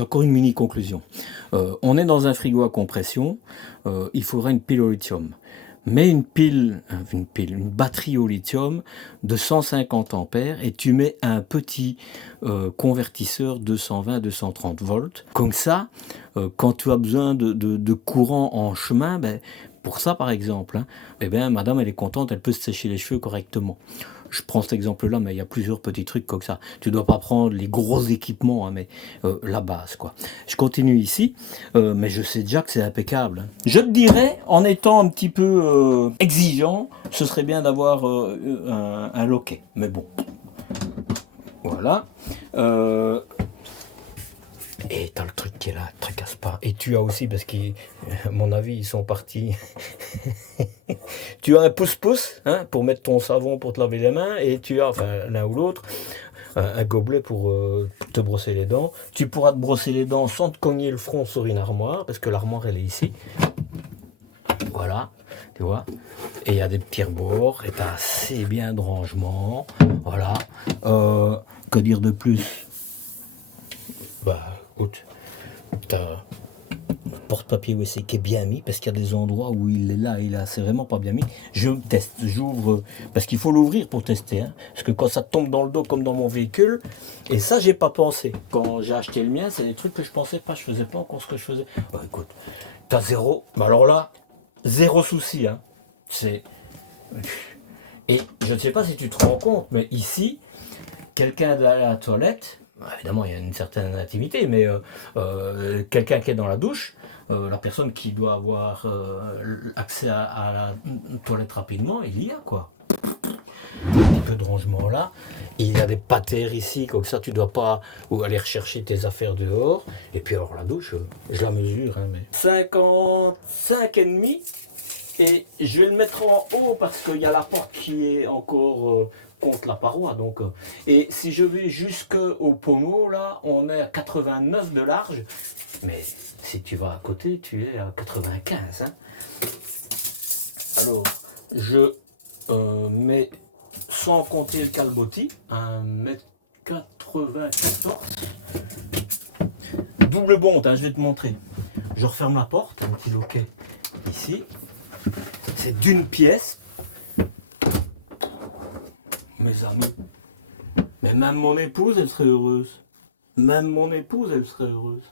encore une mini conclusion. On est dans un frigo à compression, il faudra une pile au lithium. Mais une batterie au lithium de 150 ampères et tu mets un petit convertisseur 220-230 volts. Comme ça, quand tu as besoin de courant en chemin, ben, pour ça par exemple, hein, eh ben, madame elle est contente, elle peut se sécher les cheveux correctement. Je prends cet exemple-là, mais il y a plusieurs petits trucs comme ça. Tu ne dois pas prendre les gros équipements, hein, mais la base, quoi. Je continue ici, mais je sais déjà que c'est impeccable. Hein. Je te dirais, en étant un petit peu exigeant, ce serait bien d'avoir un loquet. Mais bon, voilà. Et t'as le truc qui est là, ne tracasse pas. Et tu as aussi, parce qu'à mon avis, ils sont partis. Tu as un pouce-pouce hein, pour mettre ton savon pour te laver les mains, et tu as, enfin l'un ou l'autre, un gobelet pour te brosser les dents. Tu pourras te brosser les dents sans te cogner le front sur une armoire, parce que l'armoire elle est ici. Voilà, tu vois. Et il y a des petits rebords, et tu as assez bien de rangement. Voilà. Que dire de plus? Bah, écoute, t'as un porte-papier WC qui est bien mis, parce qu'il y a des endroits où il est là, c'est vraiment pas bien mis. Je teste, j'ouvre, parce qu'il faut l'ouvrir pour tester, hein, parce que quand ça tombe dans le dos comme dans mon véhicule, et ça j'ai pas pensé. Quand j'ai acheté le mien, c'est des trucs que je pensais pas, je faisais pas encore ce que je faisais. Bah écoute, t'as zéro, mais alors là, zéro souci, hein. C'est... Et je ne sais pas si tu te rends compte, mais ici, quelqu'un à la toilette, évidemment, il y a une certaine intimité, mais quelqu'un qui est dans la douche, la personne qui doit avoir accès à la toilette rapidement, il y a quoi. Un petit peu de rangement là. Il y a des patères ici, comme ça tu ne dois pas aller rechercher tes affaires dehors. Et puis alors la douche, je la mesure, hein, mais 55,5. Et je vais le mettre en haut parce qu'il y a la porte qui est encore... contre la paroi donc et si je vais jusqu'au pommeau là on est à 89 de large, mais si tu vas à côté tu es à 95 hein. Alors je mets sans compter le calbotis 1m94 double bonde hein, je vais te montrer. Je referme la porte, un petit loquet ici, c'est d'une pièce. Mes amis, mais même mon épouse, elle serait heureuse. Même mon épouse, elle serait heureuse.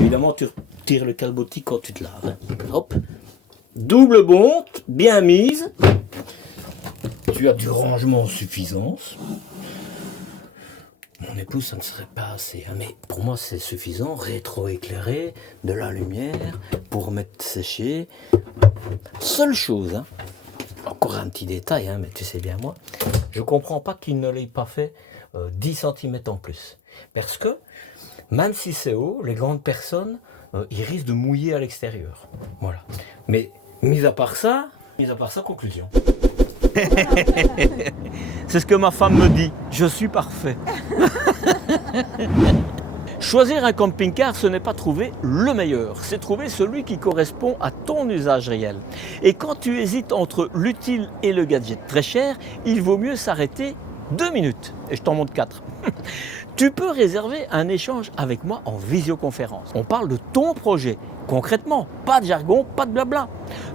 Évidemment, tu retires le calbotis quand tu te laves. Hein. Hop. Double bonde, bien mise. Tu as du rangement en suffisance. Mon épouse, ça ne serait pas assez. Hein, mais pour moi, c'est suffisant. Rétro-éclairé, de la lumière, pour mettre sécher. Seule chose, hein. Encore un petit détail, hein, mais tu sais bien moi, je comprends pas qu'il ne l'ait pas fait 10 cm en plus. Parce que, même si c'est haut, les grandes personnes, ils risquent de mouiller à l'extérieur. Voilà. Mais, mis à part ça, conclusion. C'est ce que ma femme me dit, je suis parfait. Choisir un camping-car, ce n'est pas trouver le meilleur, c'est trouver celui qui correspond à ton usage réel. Et quand tu hésites entre l'utile et le gadget très cher, il vaut mieux s'arrêter 2 minutes. Et je t'en montre 4. Tu peux réserver un échange avec moi en visioconférence. On parle de ton projet, concrètement, pas de jargon, pas de blabla.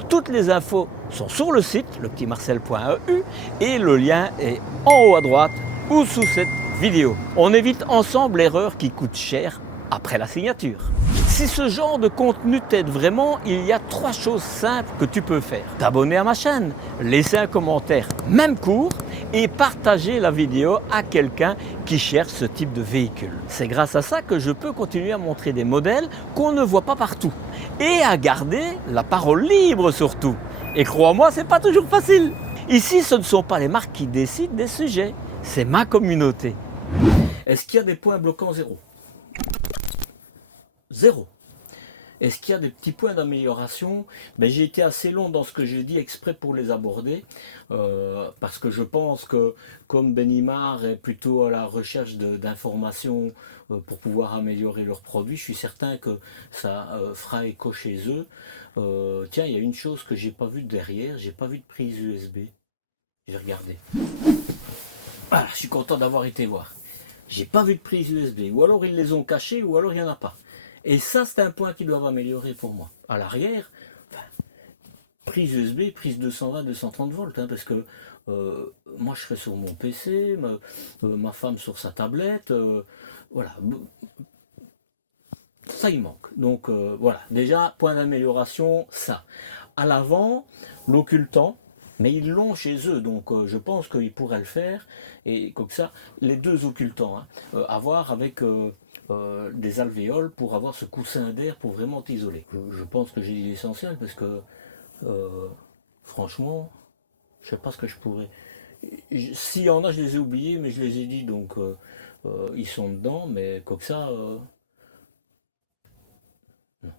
Toutes les infos sont sur le site, lepetitmarcel.eu, et le lien est en haut à droite ou sous cette vidéo. On évite ensemble l'erreur qui coûte cher après la signature. Si ce genre de contenu t'aide vraiment, il y a 3 choses simples que tu peux faire. T'abonner à ma chaîne, laisser un commentaire, même court, et partagez la vidéo à quelqu'un qui cherche ce type de véhicule. C'est grâce à ça que je peux continuer à montrer des modèles qu'on ne voit pas partout et à garder la parole libre surtout. Et crois-moi, c'est pas toujours facile. Ici, ce ne sont pas les marques qui décident des sujets, c'est ma communauté. Est-ce qu'il y a des points bloquants zéro? Zéro. Est-ce qu'il y a des petits points d'amélioration? J'ai été assez long dans ce que j'ai dit exprès pour les aborder, parce que je pense que comme Benimar est plutôt à la recherche d'informations pour pouvoir améliorer leurs produits, je suis certain que ça fera écho chez eux. Tiens, il y a une chose que j'ai pas vue derrière, j'ai pas vu de prise USB. J'ai regardé. Voilà, je suis content d'avoir été voir. J'ai pas vu de prise USB, ou alors ils les ont cachés, ou alors il n'y en a pas. Et ça, c'est un point qu'ils doivent améliorer pour moi. À l'arrière, prise USB, prise 220-230 volts, hein, parce que moi je serai sur mon PC, ma femme sur sa tablette, voilà. Ça il manque. Donc voilà, déjà, point d'amélioration, ça. À l'avant, l'occultant, mais ils l'ont chez eux, donc je pense qu'ils pourraient le faire. Et comme ça, les deux occultants, hein, avoir avec des alvéoles pour avoir ce coussin d'air pour vraiment t'isoler. Je pense que j'ai dit l'essentiel parce que franchement, je sais pas ce que je pourrais. S'il y en a, je les ai oubliés, mais je les ai dit, donc ils sont dedans, mais comme ça, non.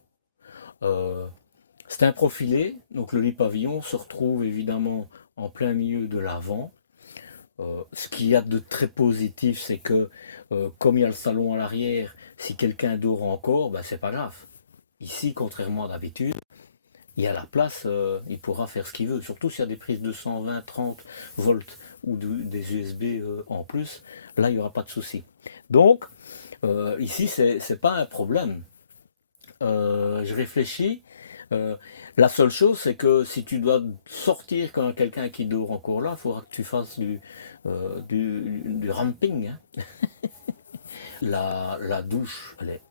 C'est un profilé, donc le lit pavillon se retrouve évidemment en plein milieu de l'avant. Ce qu'il y a de très positif, c'est que comme il y a le salon à l'arrière, si quelqu'un dort encore, c'est pas grave. Ici, contrairement à d'habitude, il y a la place, il pourra faire ce qu'il veut. Surtout s'il y a des prises de 120, 30 volts ou des USB en plus, là il n'y aura pas de souci. Donc, ici, c'est pas un problème. Je réfléchis. La seule chose, c'est que si tu dois sortir quand quelqu'un qui dort encore là, il faudra que tu fasses du ramping. Hein. La douche, elle est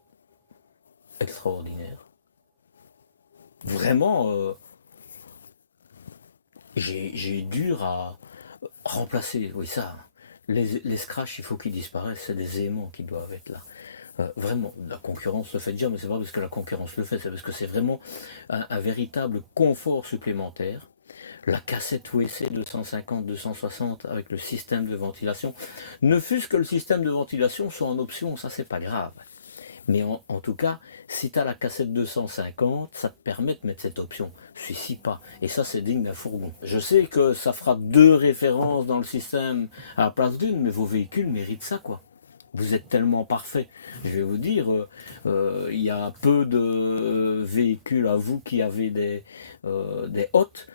extraordinaire. Vraiment, j'ai dur à remplacer, oui ça. Les scratchs, il faut qu'ils disparaissent, c'est des aimants qui doivent être là. Vraiment, la concurrence le fait déjà, mais c'est pas parce que la concurrence le fait, c'est parce que c'est vraiment un véritable confort supplémentaire. La cassette USB 250-260 avec le système de ventilation, ne fût-ce que le système de ventilation soit en option, ça c'est pas grave. Mais en tout cas, si tu as la cassette 250, ça te permet de mettre cette option. Celui-ci pas. Et ça, c'est digne d'un fourgon. Je sais que ça fera 2 références dans le système à la place d'une, mais vos véhicules méritent ça, quoi. Vous êtes tellement parfait. Je vais vous dire, il y a peu de véhicules à vous qui avez des hôtes,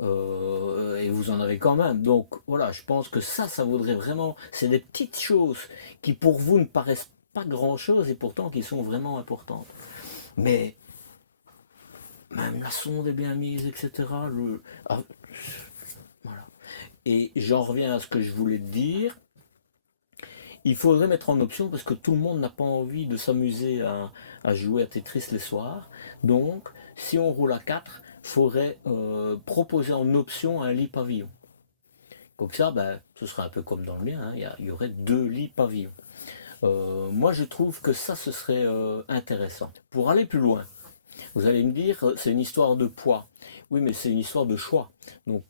et vous en avez quand même. Donc voilà, je pense que ça vaudrait vraiment. C'est des petites choses qui pour vous ne paraissent pas grand chose et pourtant qui sont vraiment importantes. Mais même la sonde est bien mise, etc. Voilà. Et j'en reviens à ce que je voulais te dire. Il faudrait mettre en option parce que tout le monde n'a pas envie de s'amuser à jouer à Tetris les soirs. Donc, si on roule à 4, il faudrait proposer en option un lit pavillon. Comme ça, ce serait un peu comme dans le mien, hein, il y aurait 2 lits pavillons. Moi, je trouve que ça, ce serait intéressant. Pour aller plus loin, vous allez me dire, c'est une histoire de poids. Oui, mais c'est une histoire de choix. Donc,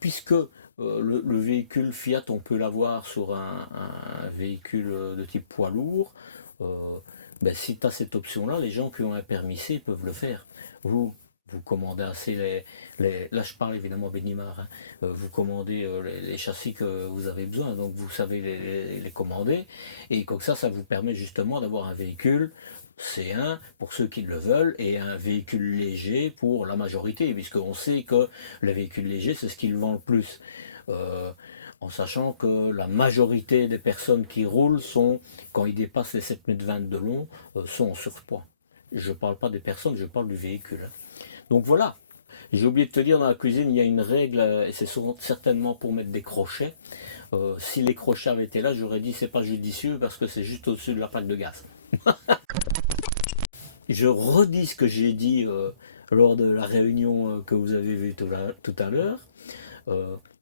puisque le véhicule Fiat, on peut l'avoir sur un véhicule de type poids lourd. Si tu as cette option-là, les gens qui ont un permis C peuvent le faire. Vous commandez assez là je parle évidemment Benimar, hein. Vous commandez les châssis que vous avez besoin, donc vous savez les commander, et comme ça vous permet justement d'avoir un véhicule C1 pour ceux qui le veulent, et un véhicule léger pour la majorité, puisqu'on sait que les véhicules légers, c'est ce qu'ils vendent le plus. En sachant que la majorité des personnes qui roulent sont, quand ils dépassent les 7,20 m de long, sont en surpoids. Je ne parle pas des personnes, je parle du véhicule. Donc voilà, j'ai oublié de te dire, dans la cuisine, il y a une règle, et c'est certainement pour mettre des crochets. Si les crochets avaient été là, j'aurais dit c'est pas judicieux parce que c'est juste au-dessus de la plaque de gaz. Je redis ce que j'ai dit lors de la réunion que vous avez vue tout à l'heure.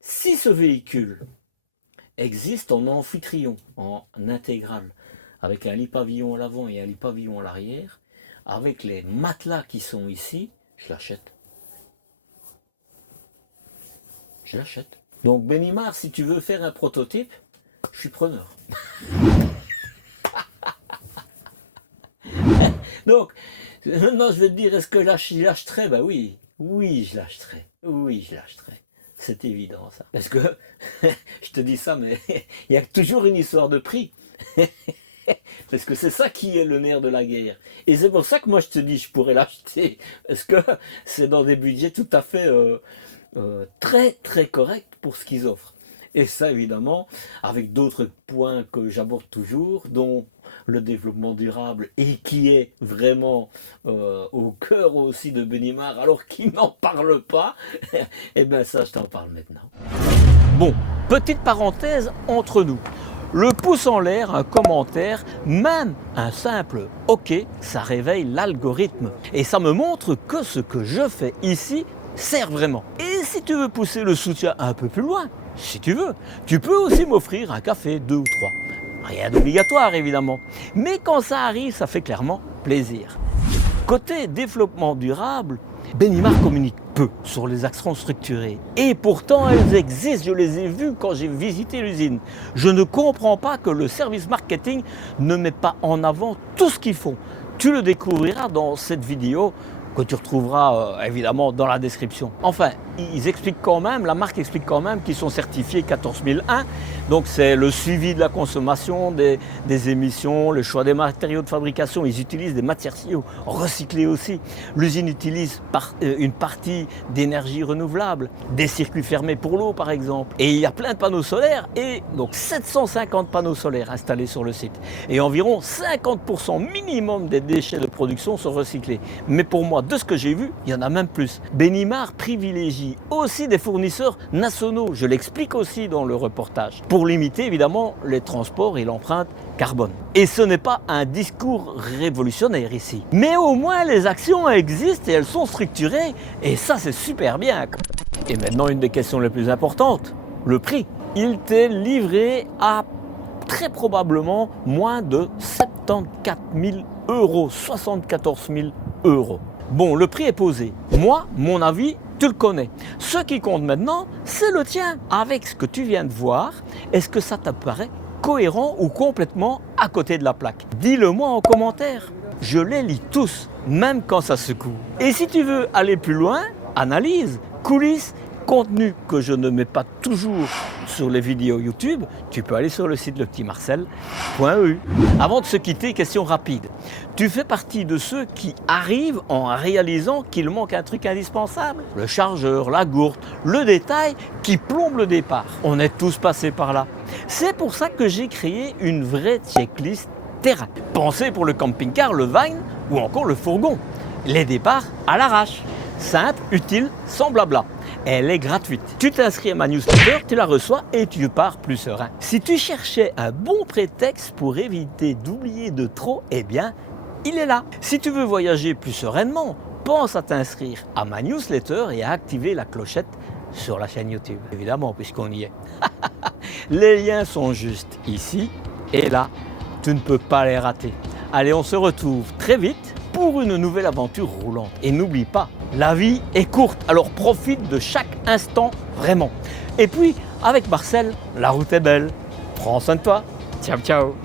Si ce véhicule existe en amphitryon, en intégrale, avec un lit pavillon à l'avant et un lit pavillon à l'arrière, avec les matelas qui sont ici, je l'achète. Je l'achète. Donc Benimar, si tu veux faire un prototype, je suis preneur. Donc, maintenant je vais te dire, est-ce que je l'achèterai? Ben oui, oui je l'achèterai, oui je l'achèterai. C'est évident ça. Parce que, je te dis ça, mais il y a toujours une histoire de prix. Parce que c'est ça qui est le nerf de la guerre. Et c'est pour ça que moi je te dis, je pourrais l'acheter. Parce que c'est dans des budgets tout à fait très très corrects pour ce qu'ils offrent. Et ça évidemment, avec d'autres points que j'aborde toujours, dont le développement durable et qui est vraiment au cœur aussi de Benimar, alors qu'il n'en parle pas, et bien ça je t'en parle maintenant. Bon, petite parenthèse entre nous. Le pouce en l'air, un commentaire, même un simple OK, ça réveille l'algorithme. Et ça me montre que ce que je fais ici sert vraiment. Et si tu veux pousser le soutien un peu plus loin, si tu veux, tu peux aussi m'offrir un café, 2 ou 3. Rien d'obligatoire évidemment, mais quand ça arrive, ça fait clairement plaisir. Côté développement durable, Benimar communique peu sur les actions structurées. Et pourtant, elles existent, je les ai vues quand j'ai visité l'usine. Je ne comprends pas que le service marketing ne met pas en avant tout ce qu'ils font. Tu le découvriras dans cette vidéo que tu retrouveras évidemment dans la description. Enfin, ils expliquent quand même, la marque explique quand même qu'ils sont certifiés 14001. Donc c'est le suivi de la consommation, des émissions, le choix des matériaux de fabrication. Ils utilisent des matériaux recyclés aussi. L'usine utilise une partie d'énergie renouvelable, des circuits fermés pour l'eau par exemple. Et il y a plein de panneaux solaires et donc 750 panneaux solaires installés sur le site. Et environ 50% minimum des déchets de production sont recyclés. Mais pour moi, de ce que j'ai vu, il y en a même plus. Benimar privilégie aussi des fournisseurs nationaux, je l'explique aussi dans le reportage, pour limiter évidemment les transports et l'empreinte carbone. Et ce n'est pas un discours révolutionnaire ici. Mais au moins les actions existent et elles sont structurées et ça c'est super bien. Et maintenant une des questions les plus importantes, le prix. Il t'est livré à très probablement moins de 74 000 euros, 74 000 euros. Bon, le prix est posé. Moi, mon avis, tu le connais. Ce qui compte maintenant, c'est le tien. Avec ce que tu viens de voir, est-ce que ça t'apparaît cohérent ou complètement à côté de la plaque? Dis-le-moi en commentaire. Je les lis tous, même quand ça secoue. Et si tu veux aller plus loin, analyse, coulisses, contenu que je ne mets pas toujours sur les vidéos YouTube, tu peux aller sur le site lepetitmarcel.eu. Avant de se quitter, question rapide. Tu fais partie de ceux qui arrivent en réalisant qu'il manque un truc indispensable? Le chargeur, la gourde, le détail qui plombe le départ. On est tous passés par là. C'est pour ça que j'ai créé une vraie checklist terrain. Pensez pour le camping-car, le van ou encore le fourgon. Les départs à l'arrache. Simple, utile, sans blabla. Elle est gratuite. Tu t'inscris à ma newsletter, tu la reçois et tu pars plus serein. Si tu cherchais un bon prétexte pour éviter d'oublier de trop, eh bien, il est là. Si tu veux voyager plus sereinement, pense à t'inscrire à ma newsletter et à activer la clochette sur la chaîne YouTube. Évidemment, puisqu'on y est. Les liens sont juste ici et là. Tu ne peux pas les rater. Allez, on se retrouve très vite pour une nouvelle aventure roulante. Et n'oublie pas, la vie est courte, alors profite de chaque instant vraiment. Et puis, avec Marcel, la route est belle. Prends soin de toi. Ciao, ciao.